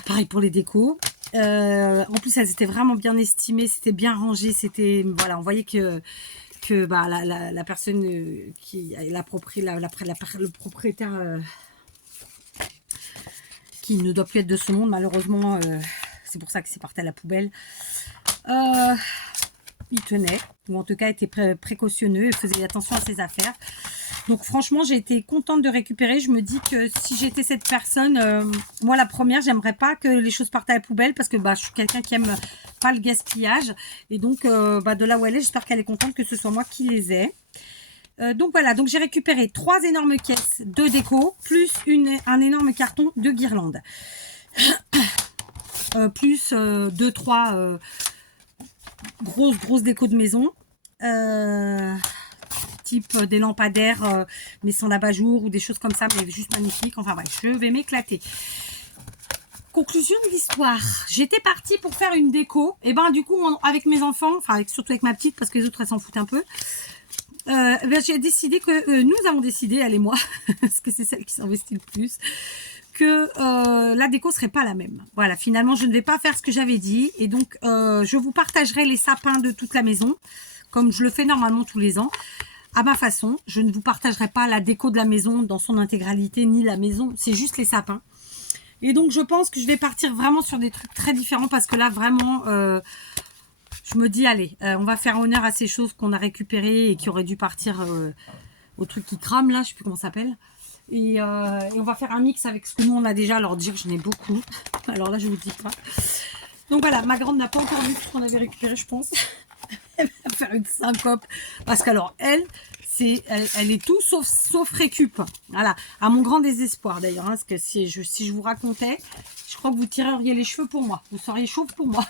Pareil pour les décos. En plus, elles étaient vraiment bien estimées, c'était bien rangé, c'était voilà, on voyait que la personne qui le propriétaire qui ne doit plus être de ce monde, malheureusement, c'est pour ça que c'est parti à la poubelle. Il tenait, ou en tout cas était précautionneux et faisait attention à ses affaires. Donc franchement, j'ai été contente de récupérer. Je me dis que si j'étais cette personne, moi la première, j'aimerais pas que les choses partent à la poubelle parce que je suis quelqu'un qui aime pas le gaspillage. Et donc de là où elle est, j'espère qu'elle est contente que ce soit moi qui les ai. Donc voilà, donc j'ai récupéré 3 énormes caisses de déco, plus un énorme carton de guirlandes. Plus 2-3 grosses déco de maison. Type des lampadaires, mais sans abat-jour ou des choses comme ça, mais juste magnifiques. Enfin bref, je vais m'éclater. Conclusion de l'histoire. J'étais partie pour faire une déco. Et du coup, avec mes enfants, enfin surtout avec ma petite, parce que les autres, elles s'en foutent un peu. J'ai décidé que, nous avons décidé, elle et moi, parce que c'est celle qui s'investit le plus, que la déco serait pas la même. Voilà, finalement, je ne vais pas faire ce que j'avais dit. Et donc, je vous partagerai les sapins de toute la maison, comme je le fais normalement tous les ans. À ma façon, je ne vous partagerai pas la déco de la maison dans son intégralité, ni la maison, c'est juste les sapins. Et donc, je pense que je vais partir vraiment sur des trucs très différents, parce que là, vraiment, je me dis, allez, on va faire honneur à ces choses qu'on a récupérées et qui auraient dû partir au truc qui crame, là, je ne sais plus comment ça s'appelle. Et on va faire un mix avec ce que nous, on a déjà, alors dire que j'en ai beaucoup. Alors là, je ne vous dis pas. Donc voilà, ma grande n'a pas encore vu tout ce qu'on avait récupéré, je pense. Elle va faire une syncope. Parce qu'alors, elle est tout sauf récup. Voilà. À mon grand désespoir d'ailleurs. Hein, parce que si je vous racontais, je crois que vous tireriez les cheveux pour moi. Vous seriez chauve pour moi.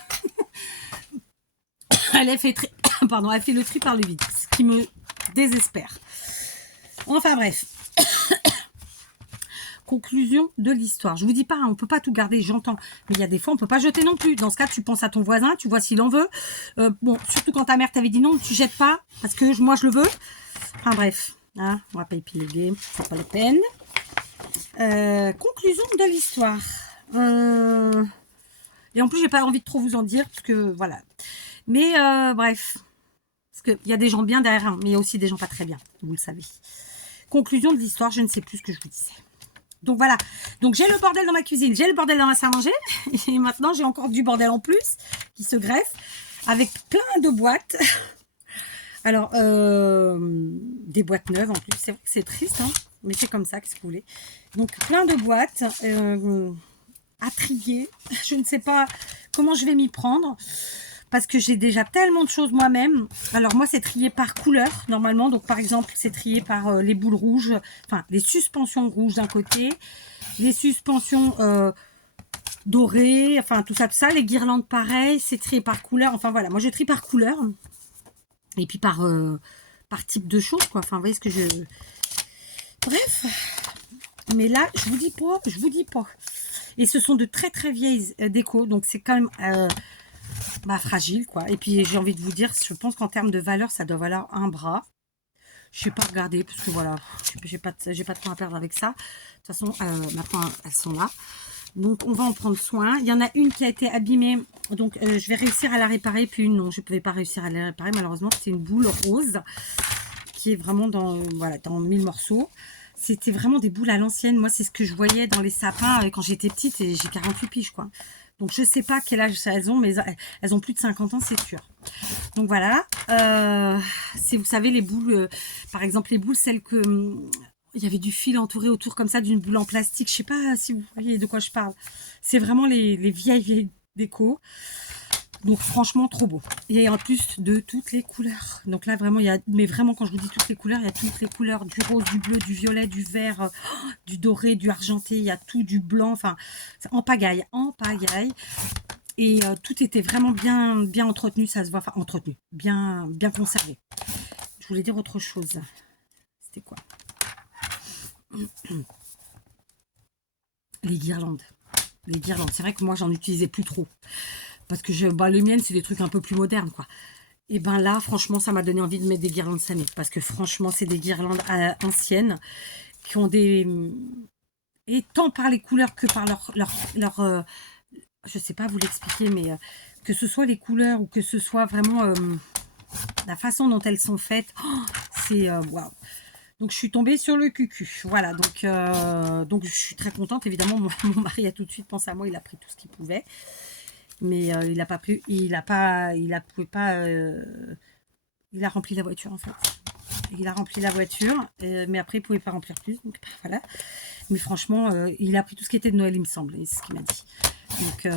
Elle a fait elle fait le tri par le vide. Ce qui me désespère. Enfin bref. Conclusion de l'histoire. Je vous dis pas, on peut pas tout garder, j'entends. Mais il y a des fois, on peut pas jeter non plus. Dans ce cas, tu penses à ton voisin, tu vois s'il en veut. Bon, surtout quand ta mère t'avait dit non, tu jettes pas, parce que moi, je le veux. Enfin bref, hein, on va pas épiloguer, c'est pas la peine. Conclusion de l'histoire. Et en plus, j'ai pas envie de trop vous en dire, parce que voilà. Mais bref, parce qu'il y a des gens bien derrière, mais il y a aussi des gens pas très bien, vous le savez. Conclusion de l'histoire, je ne sais plus ce que je vous disais. Donc voilà, donc j'ai le bordel dans ma cuisine, j'ai le bordel dans ma salle à manger, et maintenant j'ai encore du bordel en plus qui se greffe avec plein de boîtes. Alors, des boîtes neuves en plus, c'est vrai que c'est triste, hein, mais c'est comme ça, qu'est-ce que vous voulez. Donc plein de boîtes à trier. Je ne sais pas comment je vais m'y prendre. Parce que j'ai déjà tellement de choses moi-même. Alors moi, c'est trié par couleur, normalement. Donc par exemple, c'est trié par les boules rouges. Enfin, les suspensions rouges d'un côté. Les suspensions dorées. Enfin, tout ça, tout ça. Les guirlandes, pareil. C'est trié par couleur. Enfin voilà, moi je trie par couleur. Et puis par type de choses, quoi. Enfin, vous voyez ce que je... Bref. Mais là, je vous dis pas. Je vous dis pas. Et ce sont de très très vieilles décos. Donc c'est quand même... fragile, quoi. Et puis j'ai envie de vous dire, je pense qu'en termes de valeur, ça doit valoir un bras. Je sais pas regarder parce que voilà, j'ai pas de temps à perdre avec ça. De toute façon, maintenant elles sont là. Donc on va en prendre soin. Il y en a une qui a été abîmée, donc je vais réussir à la réparer. Puis une non, je ne pouvais pas réussir à la réparer malheureusement. C'est une boule rose qui est vraiment dans voilà dans 1000 morceaux. C'était vraiment des boules à l'ancienne. Moi, c'est ce que je voyais dans les sapins quand j'étais petite et j'ai 48 piges, quoi. Donc, je sais pas quel âge elles ont, mais elles ont plus de 50 ans, c'est sûr. Donc, voilà. C'est, vous savez, les boules, par exemple, les boules, celles que... il y avait du fil entouré autour comme ça d'une boule en plastique. Je sais pas si vous voyez de quoi je parle. C'est vraiment les vieilles décos. Donc franchement trop beau. Et en plus de toutes les couleurs. Donc là vraiment il y a, mais vraiment quand je vous dis toutes les couleurs, il y a toutes les couleurs, du rose, du bleu, du violet, du vert, du doré, du argenté, il y a tout, du blanc, enfin en pagaille, en pagaille. Et tout était vraiment bien entretenu, ça se voit, enfin entretenu, bien conservé. Je voulais dire autre chose. C'était quoi? Les guirlandes. Les guirlandes. C'est vrai que moi j'en utilisais plus trop. Parce que les miennes, c'est des trucs un peu plus modernes, quoi. Et ben là, franchement, ça m'a donné envie de mettre des guirlandes Sané. Parce que franchement, c'est des guirlandes anciennes qui ont des... Et tant par les couleurs que par leur je sais pas vous l'expliquer, mais que ce soit les couleurs ou que ce soit vraiment la façon dont elles sont faites, c'est waouh. Donc je suis tombée sur le cucu. Voilà, donc je suis très contente. Évidemment, mon mari a tout de suite pensé à moi, il a pris tout ce qu'il pouvait. Mais il a pas pu, il pouvait pas, il a rempli la voiture en fait. Il a rempli la voiture, mais après il pouvait pas remplir plus, donc voilà. Mais franchement, il a pris tout ce qui était de Noël, il me semble, c'est ce qu'il m'a dit. Donc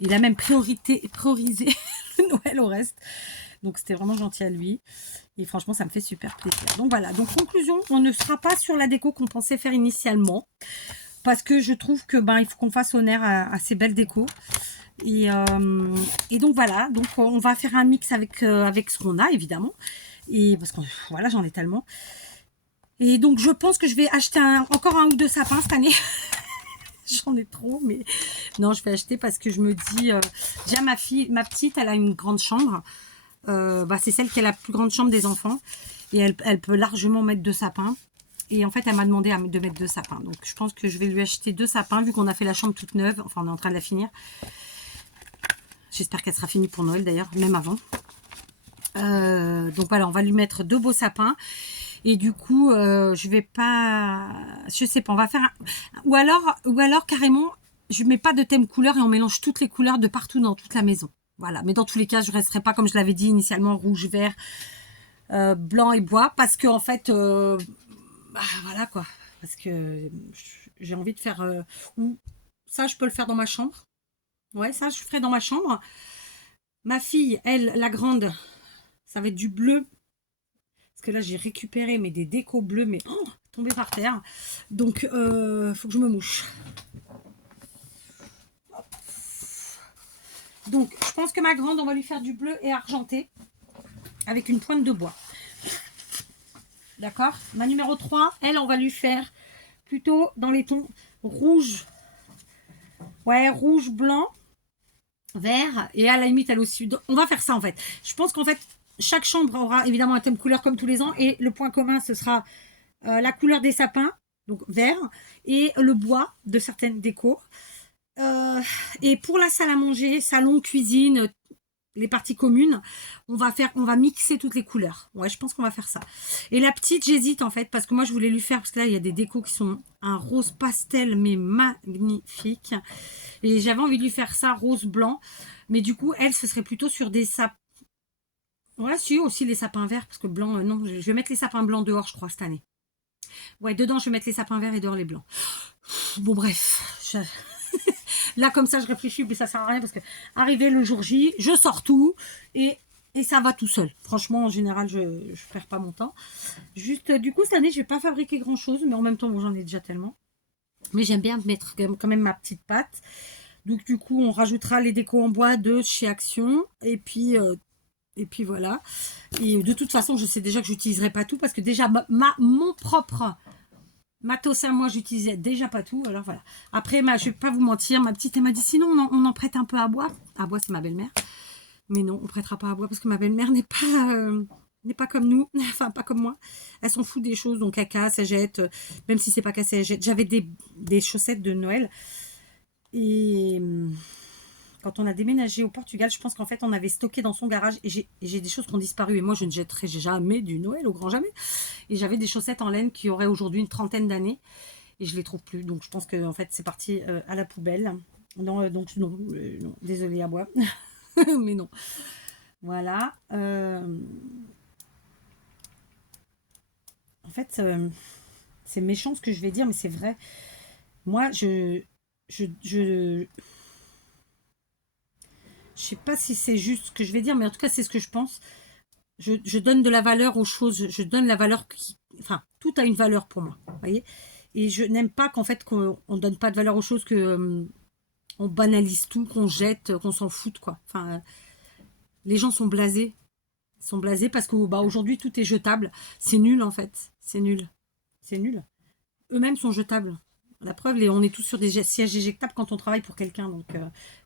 il a même priorisé le Noël au reste. Donc c'était vraiment gentil à lui. Et franchement, ça me fait super plaisir. Donc voilà, donc conclusion, on ne sera pas sur la déco qu'on pensait faire initialement. Parce que je trouve que il faut qu'on fasse honneur à ces belles décos. Et donc voilà, donc on va faire un mix avec ce qu'on a évidemment, et parce que voilà, j'en ai tellement. Et donc je pense que je vais acheter encore un ou deux sapins cette année. J'en ai trop, mais non, je vais acheter parce que je me dis déjà ma petite, elle a une grande chambre, c'est celle qui a la plus grande chambre des enfants, et elle peut largement mettre 2 sapins. Et en fait, elle m'a demandé de mettre 2 sapins. Donc je pense que je vais lui acheter 2 sapins vu qu'on a fait la chambre toute neuve. Enfin, on est en train de la finir. J'espère qu'elle sera finie pour Noël d'ailleurs, même avant. Donc voilà, on va lui mettre 2 beaux sapins. Et du coup, je vais pas... Je sais pas, on va faire... Ou alors carrément, je mets pas de thème couleur et on mélange toutes les couleurs de partout dans toute la maison. Voilà, mais dans tous les cas, je resterai pas, comme je l'avais dit initialement, rouge, vert, blanc et bois. Parce que en fait, voilà quoi. Parce que j'ai envie de faire... ou ça, je peux le faire dans ma chambre. Ouais, ça, je ferai dans ma chambre. Ma fille, elle, la grande, ça va être du bleu. Parce que là, j'ai récupéré des décos bleus, mais tombés par terre. Donc, faut que je me mouche. Donc, je pense que ma grande, on va lui faire du bleu et argenté. Avec une pointe de bois. D'accord? Ma numéro 3, elle, on va lui faire plutôt dans les tons rouge. Ouais, rouge, blanc. Vert, et à la limite elle aussi, on va faire ça en fait. Je pense qu'en fait chaque chambre aura évidemment un thème couleur comme tous les ans, et le point commun ce sera la couleur des sapins, donc vert, et le bois de certaines décos. Et pour la salle à manger, salon, cuisine, les parties communes, on va mixer toutes les couleurs. Ouais, je pense qu'on va faire ça. Et la petite, j'hésite en fait, parce que moi je voulais lui faire, parce que là il y a des décos qui sont un rose pastel mais magnifique, et j'avais envie de lui faire ça rose blanc, mais du coup elle, ce serait plutôt sur des sapins. Ouais, si, aussi les sapins verts, parce que blanc, non, je vais mettre les sapins blancs dehors, je crois, cette année. Ouais, dedans je vais mettre les sapins verts et dehors les blancs. Bon bref, Là, comme ça, je réfléchis, mais ça sert à rien parce que arrivé le jour J, je sors tout et ça va tout seul. Franchement, en général, je ne perds pas mon temps. Juste, du coup, cette année, je vais pas fabriquer grand-chose, mais en même temps, bon, j'en ai déjà tellement. Mais j'aime bien mettre quand même ma petite pâte. Donc, du coup, on rajoutera les décos en bois de chez Action. Et puis voilà. Et de toute façon, je sais déjà que j'utiliserai pas tout parce que déjà, mon propre matos à moi, j'utilisais déjà pas tout. Alors voilà. Après, je vais pas vous mentir, ma petite, elle m'a dit sinon, on en prête un peu à boire. À boire, c'est ma belle-mère. Mais non, on prêtera pas à boire parce que ma belle-mère n'est pas comme nous, enfin pas comme moi. Elle s'en fout des choses, donc elle casse, elle jette, même si c'est pas cassé, elle jette. J'avais des chaussettes de Noël et quand on a déménagé au Portugal, je pense qu'en fait on avait stocké dans son garage et j'ai des choses qui ont disparu et moi je ne jetterai jamais du Noël, au grand jamais. Et j'avais des chaussettes en laine qui auraient aujourd'hui une trentaine d'années et je les trouve plus, donc je pense que en fait c'est parti à la poubelle. Non, donc non, désolée à moi. Mais non. Voilà. En fait, c'est méchant ce que je vais dire, mais c'est vrai. Moi, je sais pas si c'est juste ce que je vais dire, mais en tout cas, c'est ce que je pense. Je donne de la valeur aux choses. Je donne la valeur enfin, tout a une valeur pour moi. Vous voyez. Et je n'aime pas qu'en fait, qu'on donne pas de valeur aux choses, que on banalise tout, qu'on jette, qu'on s'en foute, quoi. Enfin, les gens sont blasés. Ils sont blasés parce que bah, aujourd'hui, tout est jetable. C'est nul, en fait. C'est nul. C'est nul. Eux-mêmes sont jetables. La preuve, on est tous sur des sièges éjectables quand on travaille pour quelqu'un. Donc,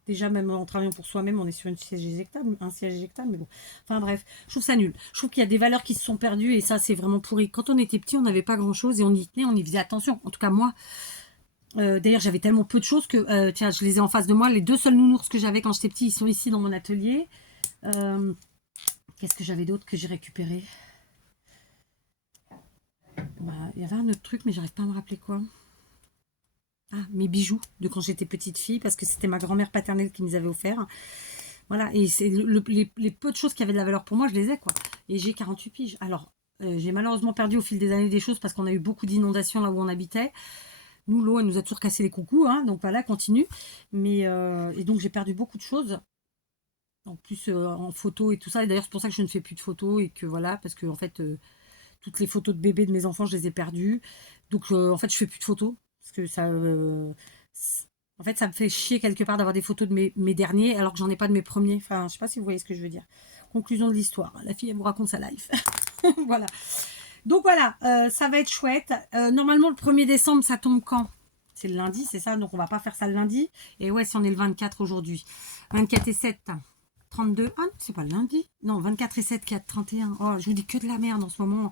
déjà, même en travaillant pour soi-même, on est sur un siège éjectable. Mais bon. Enfin, bref, je trouve ça nul. Je trouve qu'il y a des valeurs qui se sont perdues et ça, c'est vraiment pourri. Quand on était petit, on n'avait pas grand-chose et on y tenait, on y faisait attention. En tout cas, moi, d'ailleurs, j'avais tellement peu de choses que, tiens, je les ai en face de moi. Les 2 seuls nounours que j'avais quand j'étais petit, ils sont ici dans mon atelier. Qu'est-ce que j'avais d'autre que j'ai récupéré? Bah, il y avait un autre truc, mais j'arrive pas à me rappeler quoi. Ah, mes bijoux de quand j'étais petite fille, parce que c'était ma grand-mère paternelle qui me les avait offerts. Voilà, et c'est les peu de choses qui avaient de la valeur pour moi, je les ai, quoi. Et j'ai 48 piges. Alors, j'ai malheureusement perdu au fil des années des choses parce qu'on a eu beaucoup d'inondations là où on habitait. Nous, l'eau, elle nous a toujours cassé les coucous, hein, donc voilà, continue. Mais, et donc, j'ai perdu beaucoup de choses. En plus, en photo et tout ça. Et d'ailleurs, c'est pour ça que je ne fais plus de photos et que voilà, parce que en fait, toutes les photos de bébés de mes enfants, je les ai perdues. Donc, en fait, je fais plus de photos. Parce que ça, en fait, ça me fait chier quelque part d'avoir des photos de mes derniers alors que j'en ai pas de mes premiers. Enfin, je sais pas si vous voyez ce que je veux dire. Conclusion de l'histoire. La fille, elle vous raconte sa life. Voilà. Donc voilà, ça va être chouette. Normalement, le 1er décembre, ça tombe quand? C'est le lundi, c'est ça? Donc on va pas faire ça le lundi. Et ouais, si on est le 24 aujourd'hui. 24 et 7, 32. Ah non, c'est pas le lundi. Non, 24 et 7, 4, 31. Oh, je vous dis que de la merde en ce moment.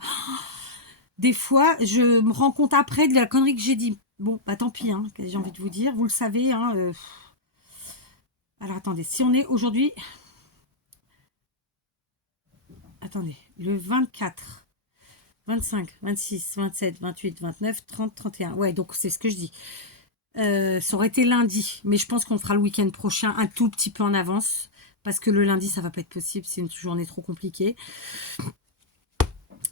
Des fois, je me rends compte après de la connerie que j'ai dit. Bon, bah tant pis, hein, j'ai envie de vous dire. Vous le savez. Hein, alors, attendez. Si on est aujourd'hui... Attendez. Le 24, 25, 26, 27, 28, 29, 30, 31. Ouais, donc c'est ce que je dis. Ça aurait été lundi. Mais je pense qu'on fera le week-end prochain un tout petit peu en avance. Parce que le lundi, ça va pas être possible. C'est une journée trop compliquée.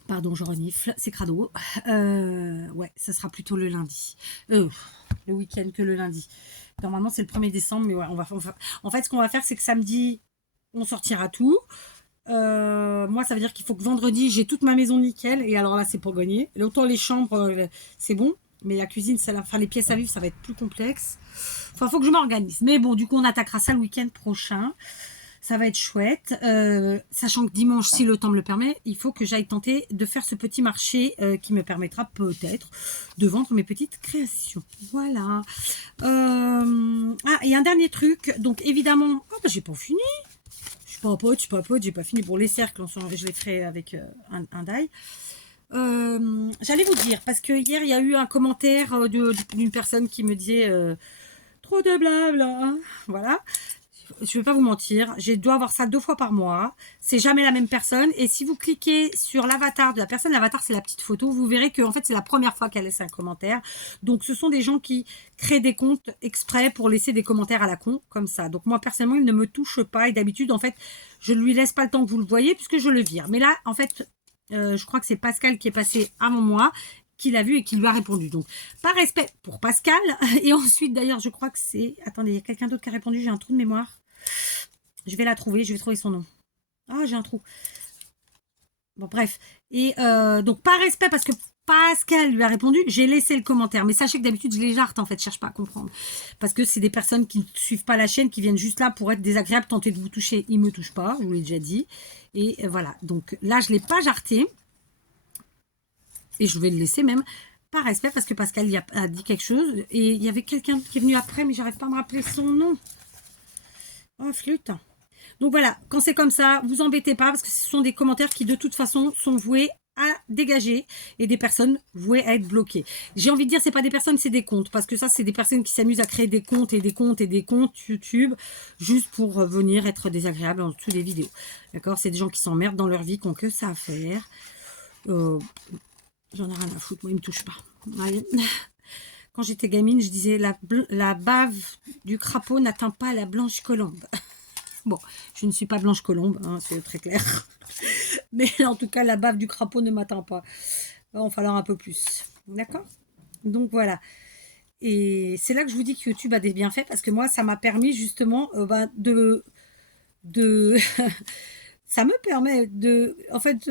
Pardon, je renifle, c'est crado. Ouais, ça sera plutôt le lundi. Le week-end que le lundi. Normalement, c'est le 1er décembre, mais ouais, en fait, ce qu'on va faire, c'est que samedi, on sortira tout. Moi, ça veut dire qu'il faut que vendredi, j'ai toute ma maison nickel. Et alors là, c'est pour gagner. Autant les chambres, c'est bon. Mais la cuisine, les pièces à vivre, ça va être plus complexe. Enfin, il faut que je m'organise. Mais bon, du coup, on attaquera ça le week-end prochain. Ça va être chouette, sachant que dimanche, si le temps me le permet, il faut que j'aille tenter de faire ce petit marché qui me permettra peut-être de vendre mes petites créations. Voilà. Ah, et un dernier truc. Donc évidemment, oh, bah, j'ai pas fini. Je suis pas pote, j'ai pas fini. Pour les cercles, je les ferai avec un die. J'allais vous dire, parce que hier, il y a eu un commentaire d'une personne qui me disait trop de blabla. Hein, voilà. Je ne vais pas vous mentir, je dois avoir ça 2 fois par mois. C'est jamais la même personne. Et si vous cliquez sur l'avatar de la personne, l'avatar c'est la petite photo, vous verrez que en fait c'est la première fois qu'elle laisse un commentaire. Donc ce sont des gens qui créent des comptes exprès pour laisser des commentaires à la con, comme ça. Donc moi personnellement, il ne me touche pas. Et d'habitude, en fait, je ne lui laisse pas le temps que vous le voyez puisque je le vire. Mais là, en fait, je crois que c'est Pascal qui est passé avant moi. qui l'a vu et qui lui a répondu. Donc, par respect pour Pascal. Et ensuite, d'ailleurs, je crois que c'est... Attendez, il y a quelqu'un d'autre qui a répondu. J'ai un trou de mémoire. Je vais la trouver. Je vais trouver son nom. Ah, j'ai un trou. Bon, bref. Et donc, par respect, parce que Pascal lui a répondu, j'ai laissé le commentaire. Mais sachez que d'habitude, je les jarte, en fait. Je cherche pas à comprendre. Parce que c'est des personnes qui ne suivent pas la chaîne, qui viennent juste là pour être désagréables, tenter de vous toucher. Ils me touchent pas, je vous l'ai déjà dit. Et voilà. Donc, là, je l'ai pas jarté. Et je vais le laisser même par respect, parce que Pascal a dit quelque chose. Et il y avait quelqu'un qui est venu après, mais j'arrive pas à me rappeler son nom. Oh, flûte. Donc voilà, quand c'est comme ça, vous embêtez pas, parce que ce sont des commentaires qui de toute façon sont voués à dégager et des personnes vouées à être bloquées. J'ai envie de dire, c'est pas des personnes, c'est des comptes, parce que ça, c'est des personnes qui s'amusent à créer des comptes et des comptes et des comptes YouTube juste pour venir être désagréables en dessous des vidéos. D'accord? C'est des gens qui s'emmerdent dans leur vie, qui ont que ça à faire. J'en ai rien à foutre, moi, ils me touchent pas. Ouais. Quand j'étais gamine, je disais la bave du crapaud n'atteint pas la blanche colombe. Bon, je ne suis pas blanche colombe, hein, c'est très clair. Mais en tout cas, la bave du crapaud ne m'atteint pas. Il va en falloir un peu plus. D'accord? Donc voilà. Et c'est là que je vous dis que YouTube a des bienfaits, parce que moi, ça m'a permis justement de ça me permet de... En fait...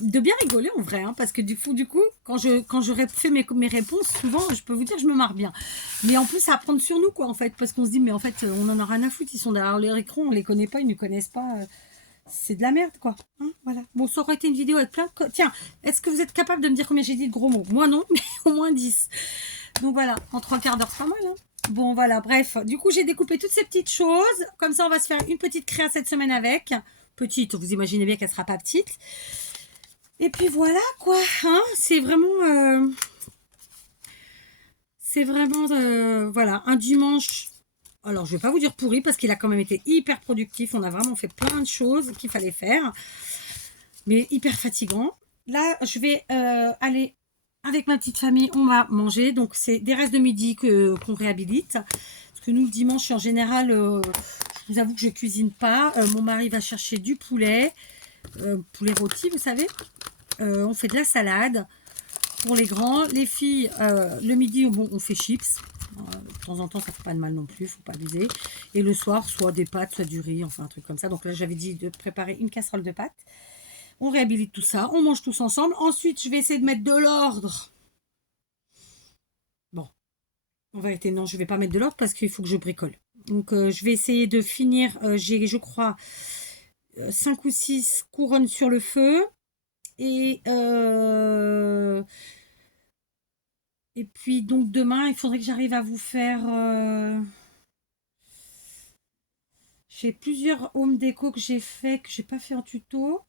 de bien rigoler en vrai, hein, parce que du coup, quand j'aurais fait mes réponses, souvent, je peux vous dire, je me marre bien. Mais en plus, ça apprendre sur nous, quoi, en fait, parce qu'on se dit, mais en fait, on en a rien à foutre, ils sont derrière leur écran, on les connaît pas, ils ne connaissent pas, c'est de la merde, quoi. Hein, voilà. Bon, ça aurait été une vidéo avec plein de... Tiens, est-ce que vous êtes capable de me dire combien j'ai dit de gros mots? Moi, non, mais au moins 10. Donc voilà, en 3/4 d'heure, c'est pas mal, hein. Bon, voilà, bref. Du coup, j'ai découpé toutes ces petites choses. Comme ça, on va se faire une petite créa cette semaine avec. Petite, vous imaginez bien qu'elle sera pas petite. Et puis voilà quoi, hein, c'est vraiment, voilà, un dimanche. Alors, je vais pas vous dire pourri, parce qu'il a quand même été hyper productif. On a vraiment fait plein de choses qu'il fallait faire, mais hyper fatigant. Là, je vais aller avec ma petite famille, on va manger. Donc, c'est des restes de midi qu'on réhabilite. Parce que nous, le dimanche, en général, je vous avoue que je cuisine pas. Mon mari va chercher du poulet, poulet rôti, vous savez. On fait de la salade pour les grands. Les filles, le midi, bon, on fait chips. De temps en temps, ça fait pas de mal non plus, faut pas abuser. Et le soir, soit des pâtes, soit du riz, enfin un truc comme ça. Donc là, j'avais dit de préparer une casserole de pâtes. On réhabilite tout ça, on mange tous ensemble. Ensuite, je vais essayer de mettre de l'ordre. Bon, en vérité, non, je vais pas mettre de l'ordre parce qu'il faut que je bricole. Donc, je vais essayer de finir. J'ai, je crois, 5 ou 6 couronnes sur le feu. Et puis, donc, demain, il faudrait que j'arrive à vous faire... J'ai plusieurs home déco que j'ai fait, que j'ai pas fait en tuto.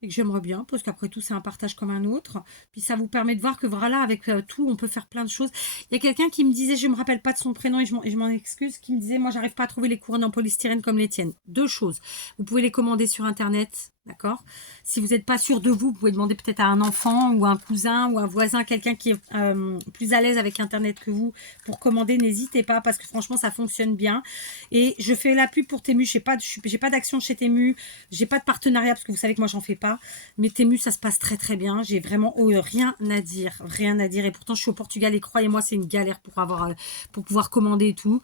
Et que j'aimerais bien, parce qu'après tout, c'est un partage comme un autre. Puis ça vous permet de voir que voilà, avec tout, on peut faire plein de choses. Il y a quelqu'un qui me disait, je me rappelle pas de son prénom et je m'en excuse, qui me disait, moi, j'arrive pas à trouver les couronnes en polystyrène comme les tiennes. Deux choses. Vous pouvez les commander sur Internet, d'accord? Si vous n'êtes pas sûr de vous, vous pouvez demander peut-être à un enfant ou un cousin ou un voisin, quelqu'un qui est plus à l'aise avec Internet que vous pour commander. N'hésitez pas, parce que franchement, ça fonctionne bien. Et je fais la pub pour Temu. J'ai pas d'action chez Temu. J'ai pas de partenariat, parce que vous savez que moi, j'en fais pas. Mais Temu, ça se passe très très bien. J'ai vraiment rien à dire. Rien à dire. Et pourtant, je suis au Portugal et croyez-moi, c'est une galère pour pouvoir commander et tout.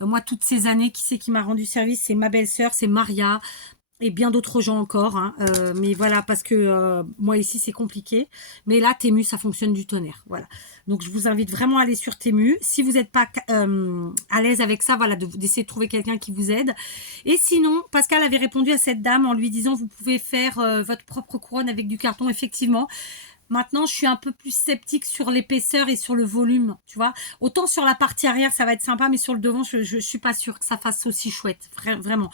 Moi, toutes ces années, qui c'est qui m'a rendu service? C'est ma belle-sœur, c'est Maria. Et bien d'autres gens encore, hein. Mais voilà, parce que moi ici c'est compliqué, mais là Temu ça fonctionne du tonnerre, voilà. Donc je vous invite vraiment à aller sur Temu. Si vous n'êtes pas à l'aise avec ça, voilà, d'essayer de trouver quelqu'un qui vous aide. Et sinon, Pascal avait répondu à cette dame en lui disant, vous pouvez faire votre propre couronne avec du carton. Effectivement, maintenant, je suis un peu plus sceptique sur l'épaisseur et sur le volume, tu vois. Autant sur la partie arrière, ça va être sympa, mais sur le devant, je suis pas sûre que ça fasse aussi chouette, vraiment.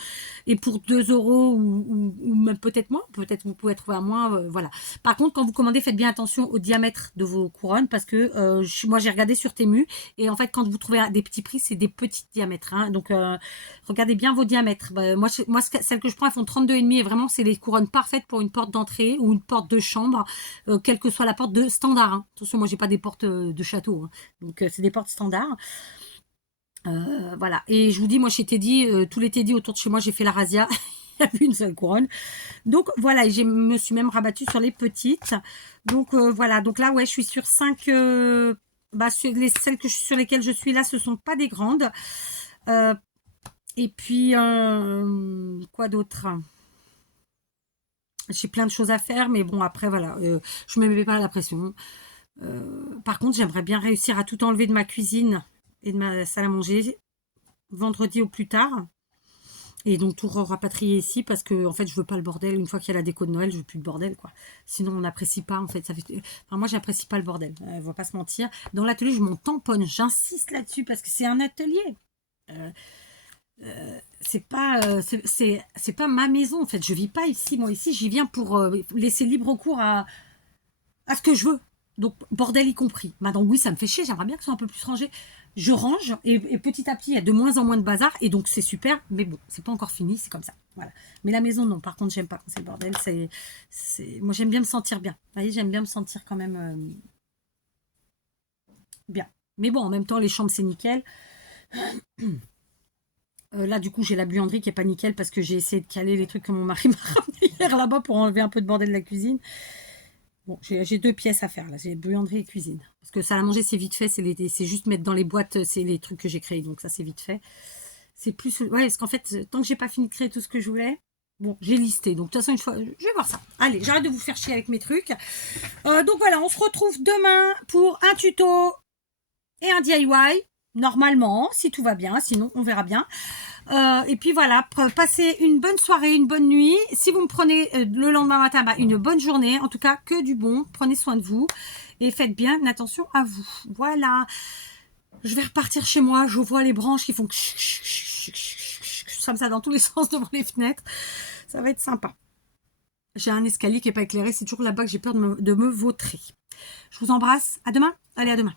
Et pour 2 € ou même peut-être moins, peut-être vous pouvez trouver à moins, voilà. Par contre, quand vous commandez, faites bien attention au diamètre de vos couronnes, parce que moi, j'ai regardé sur Temu, et en fait, quand vous trouvez des petits prix, c'est des petits diamètres, hein. Donc, regardez bien vos diamètres. Moi, celles que je prends, elles font 32,5, et vraiment, c'est les couronnes parfaites pour une porte d'entrée ou une porte de chambre, que soit la porte de standard, hein. Attention, moi j'ai pas des portes de château, hein. Donc c'est des portes standards. Voilà. Et je vous dis, moi chez Teddy, tous les Teddy autour de chez moi, j'ai fait la razzia. Il n'y a plus une seule couronne. Donc voilà, je me suis même rabattue sur les petites. Donc voilà, donc là ouais, je suis sur 5. Celles sur lesquelles je suis là, ce sont pas des grandes. Et puis quoi d'autre? J'ai plein de choses à faire, mais bon après voilà, je me mets pas la pression. Par contre, j'aimerais bien réussir à tout enlever de ma cuisine et de ma salle à manger vendredi au plus tard. Et donc tout rapatrier ici parce que en fait je veux pas le bordel. Une fois qu'il y a la déco de Noël, je veux plus de bordel quoi. Sinon on n'apprécie pas en fait. Enfin, moi j'apprécie pas le bordel. On va pas se mentir. Dans l'atelier je m'en tamponne. J'insiste là-dessus parce que c'est un atelier. C'est pas c'est pas ma maison en fait. Je vis pas ici. Moi ici j'y viens pour laisser libre cours à ce que je veux. Donc, bordel y compris. Maintenant, oui, ça me fait chier, j'aimerais bien que ce soit un peu plus rangé. Je range, et petit à petit, il y a de moins en moins de bazar, et donc c'est super, mais bon, c'est pas encore fini, c'est comme ça. Voilà. Mais la maison, non, par contre, j'aime pas quand c'est le bordel. Moi, j'aime bien me sentir bien. Vous voyez, j'aime bien me sentir quand même bien. Mais bon, en même temps, les chambres, c'est nickel. Là, du coup, j'ai la buanderie qui est pas nickel parce que j'ai essayé de caler les trucs que mon mari m'a ramené hier là-bas pour enlever un peu de bordel de la cuisine. Bon, j'ai 2 pièces à faire là, j'ai buanderie et cuisine. Parce que ça à manger c'est vite fait, c'est juste mettre dans les boîtes, c'est les trucs que j'ai créés, donc ça c'est vite fait. C'est plus, ouais, parce qu'en fait, tant que j'ai pas fini de créer tout ce que je voulais, bon, j'ai listé. Donc de toute façon, une fois, je vais voir ça. Allez, j'arrête de vous faire chier avec mes trucs. Donc voilà, on se retrouve demain pour un tuto et un DIY. Normalement, si tout va bien, sinon on verra bien. Et puis voilà, passez une bonne soirée, une bonne nuit. Si vous me prenez le lendemain matin, une bonne journée. En tout cas, que du bon. Prenez soin de vous et faites bien attention à vous. Voilà. Je vais repartir chez moi. Je vois les branches qui font comme ça dans tous les sens devant les fenêtres. Ça va être sympa. J'ai un escalier qui n'est pas éclairé. C'est toujours là-bas que j'ai peur de me vautrer. Je vous embrasse. À demain. Allez, à demain.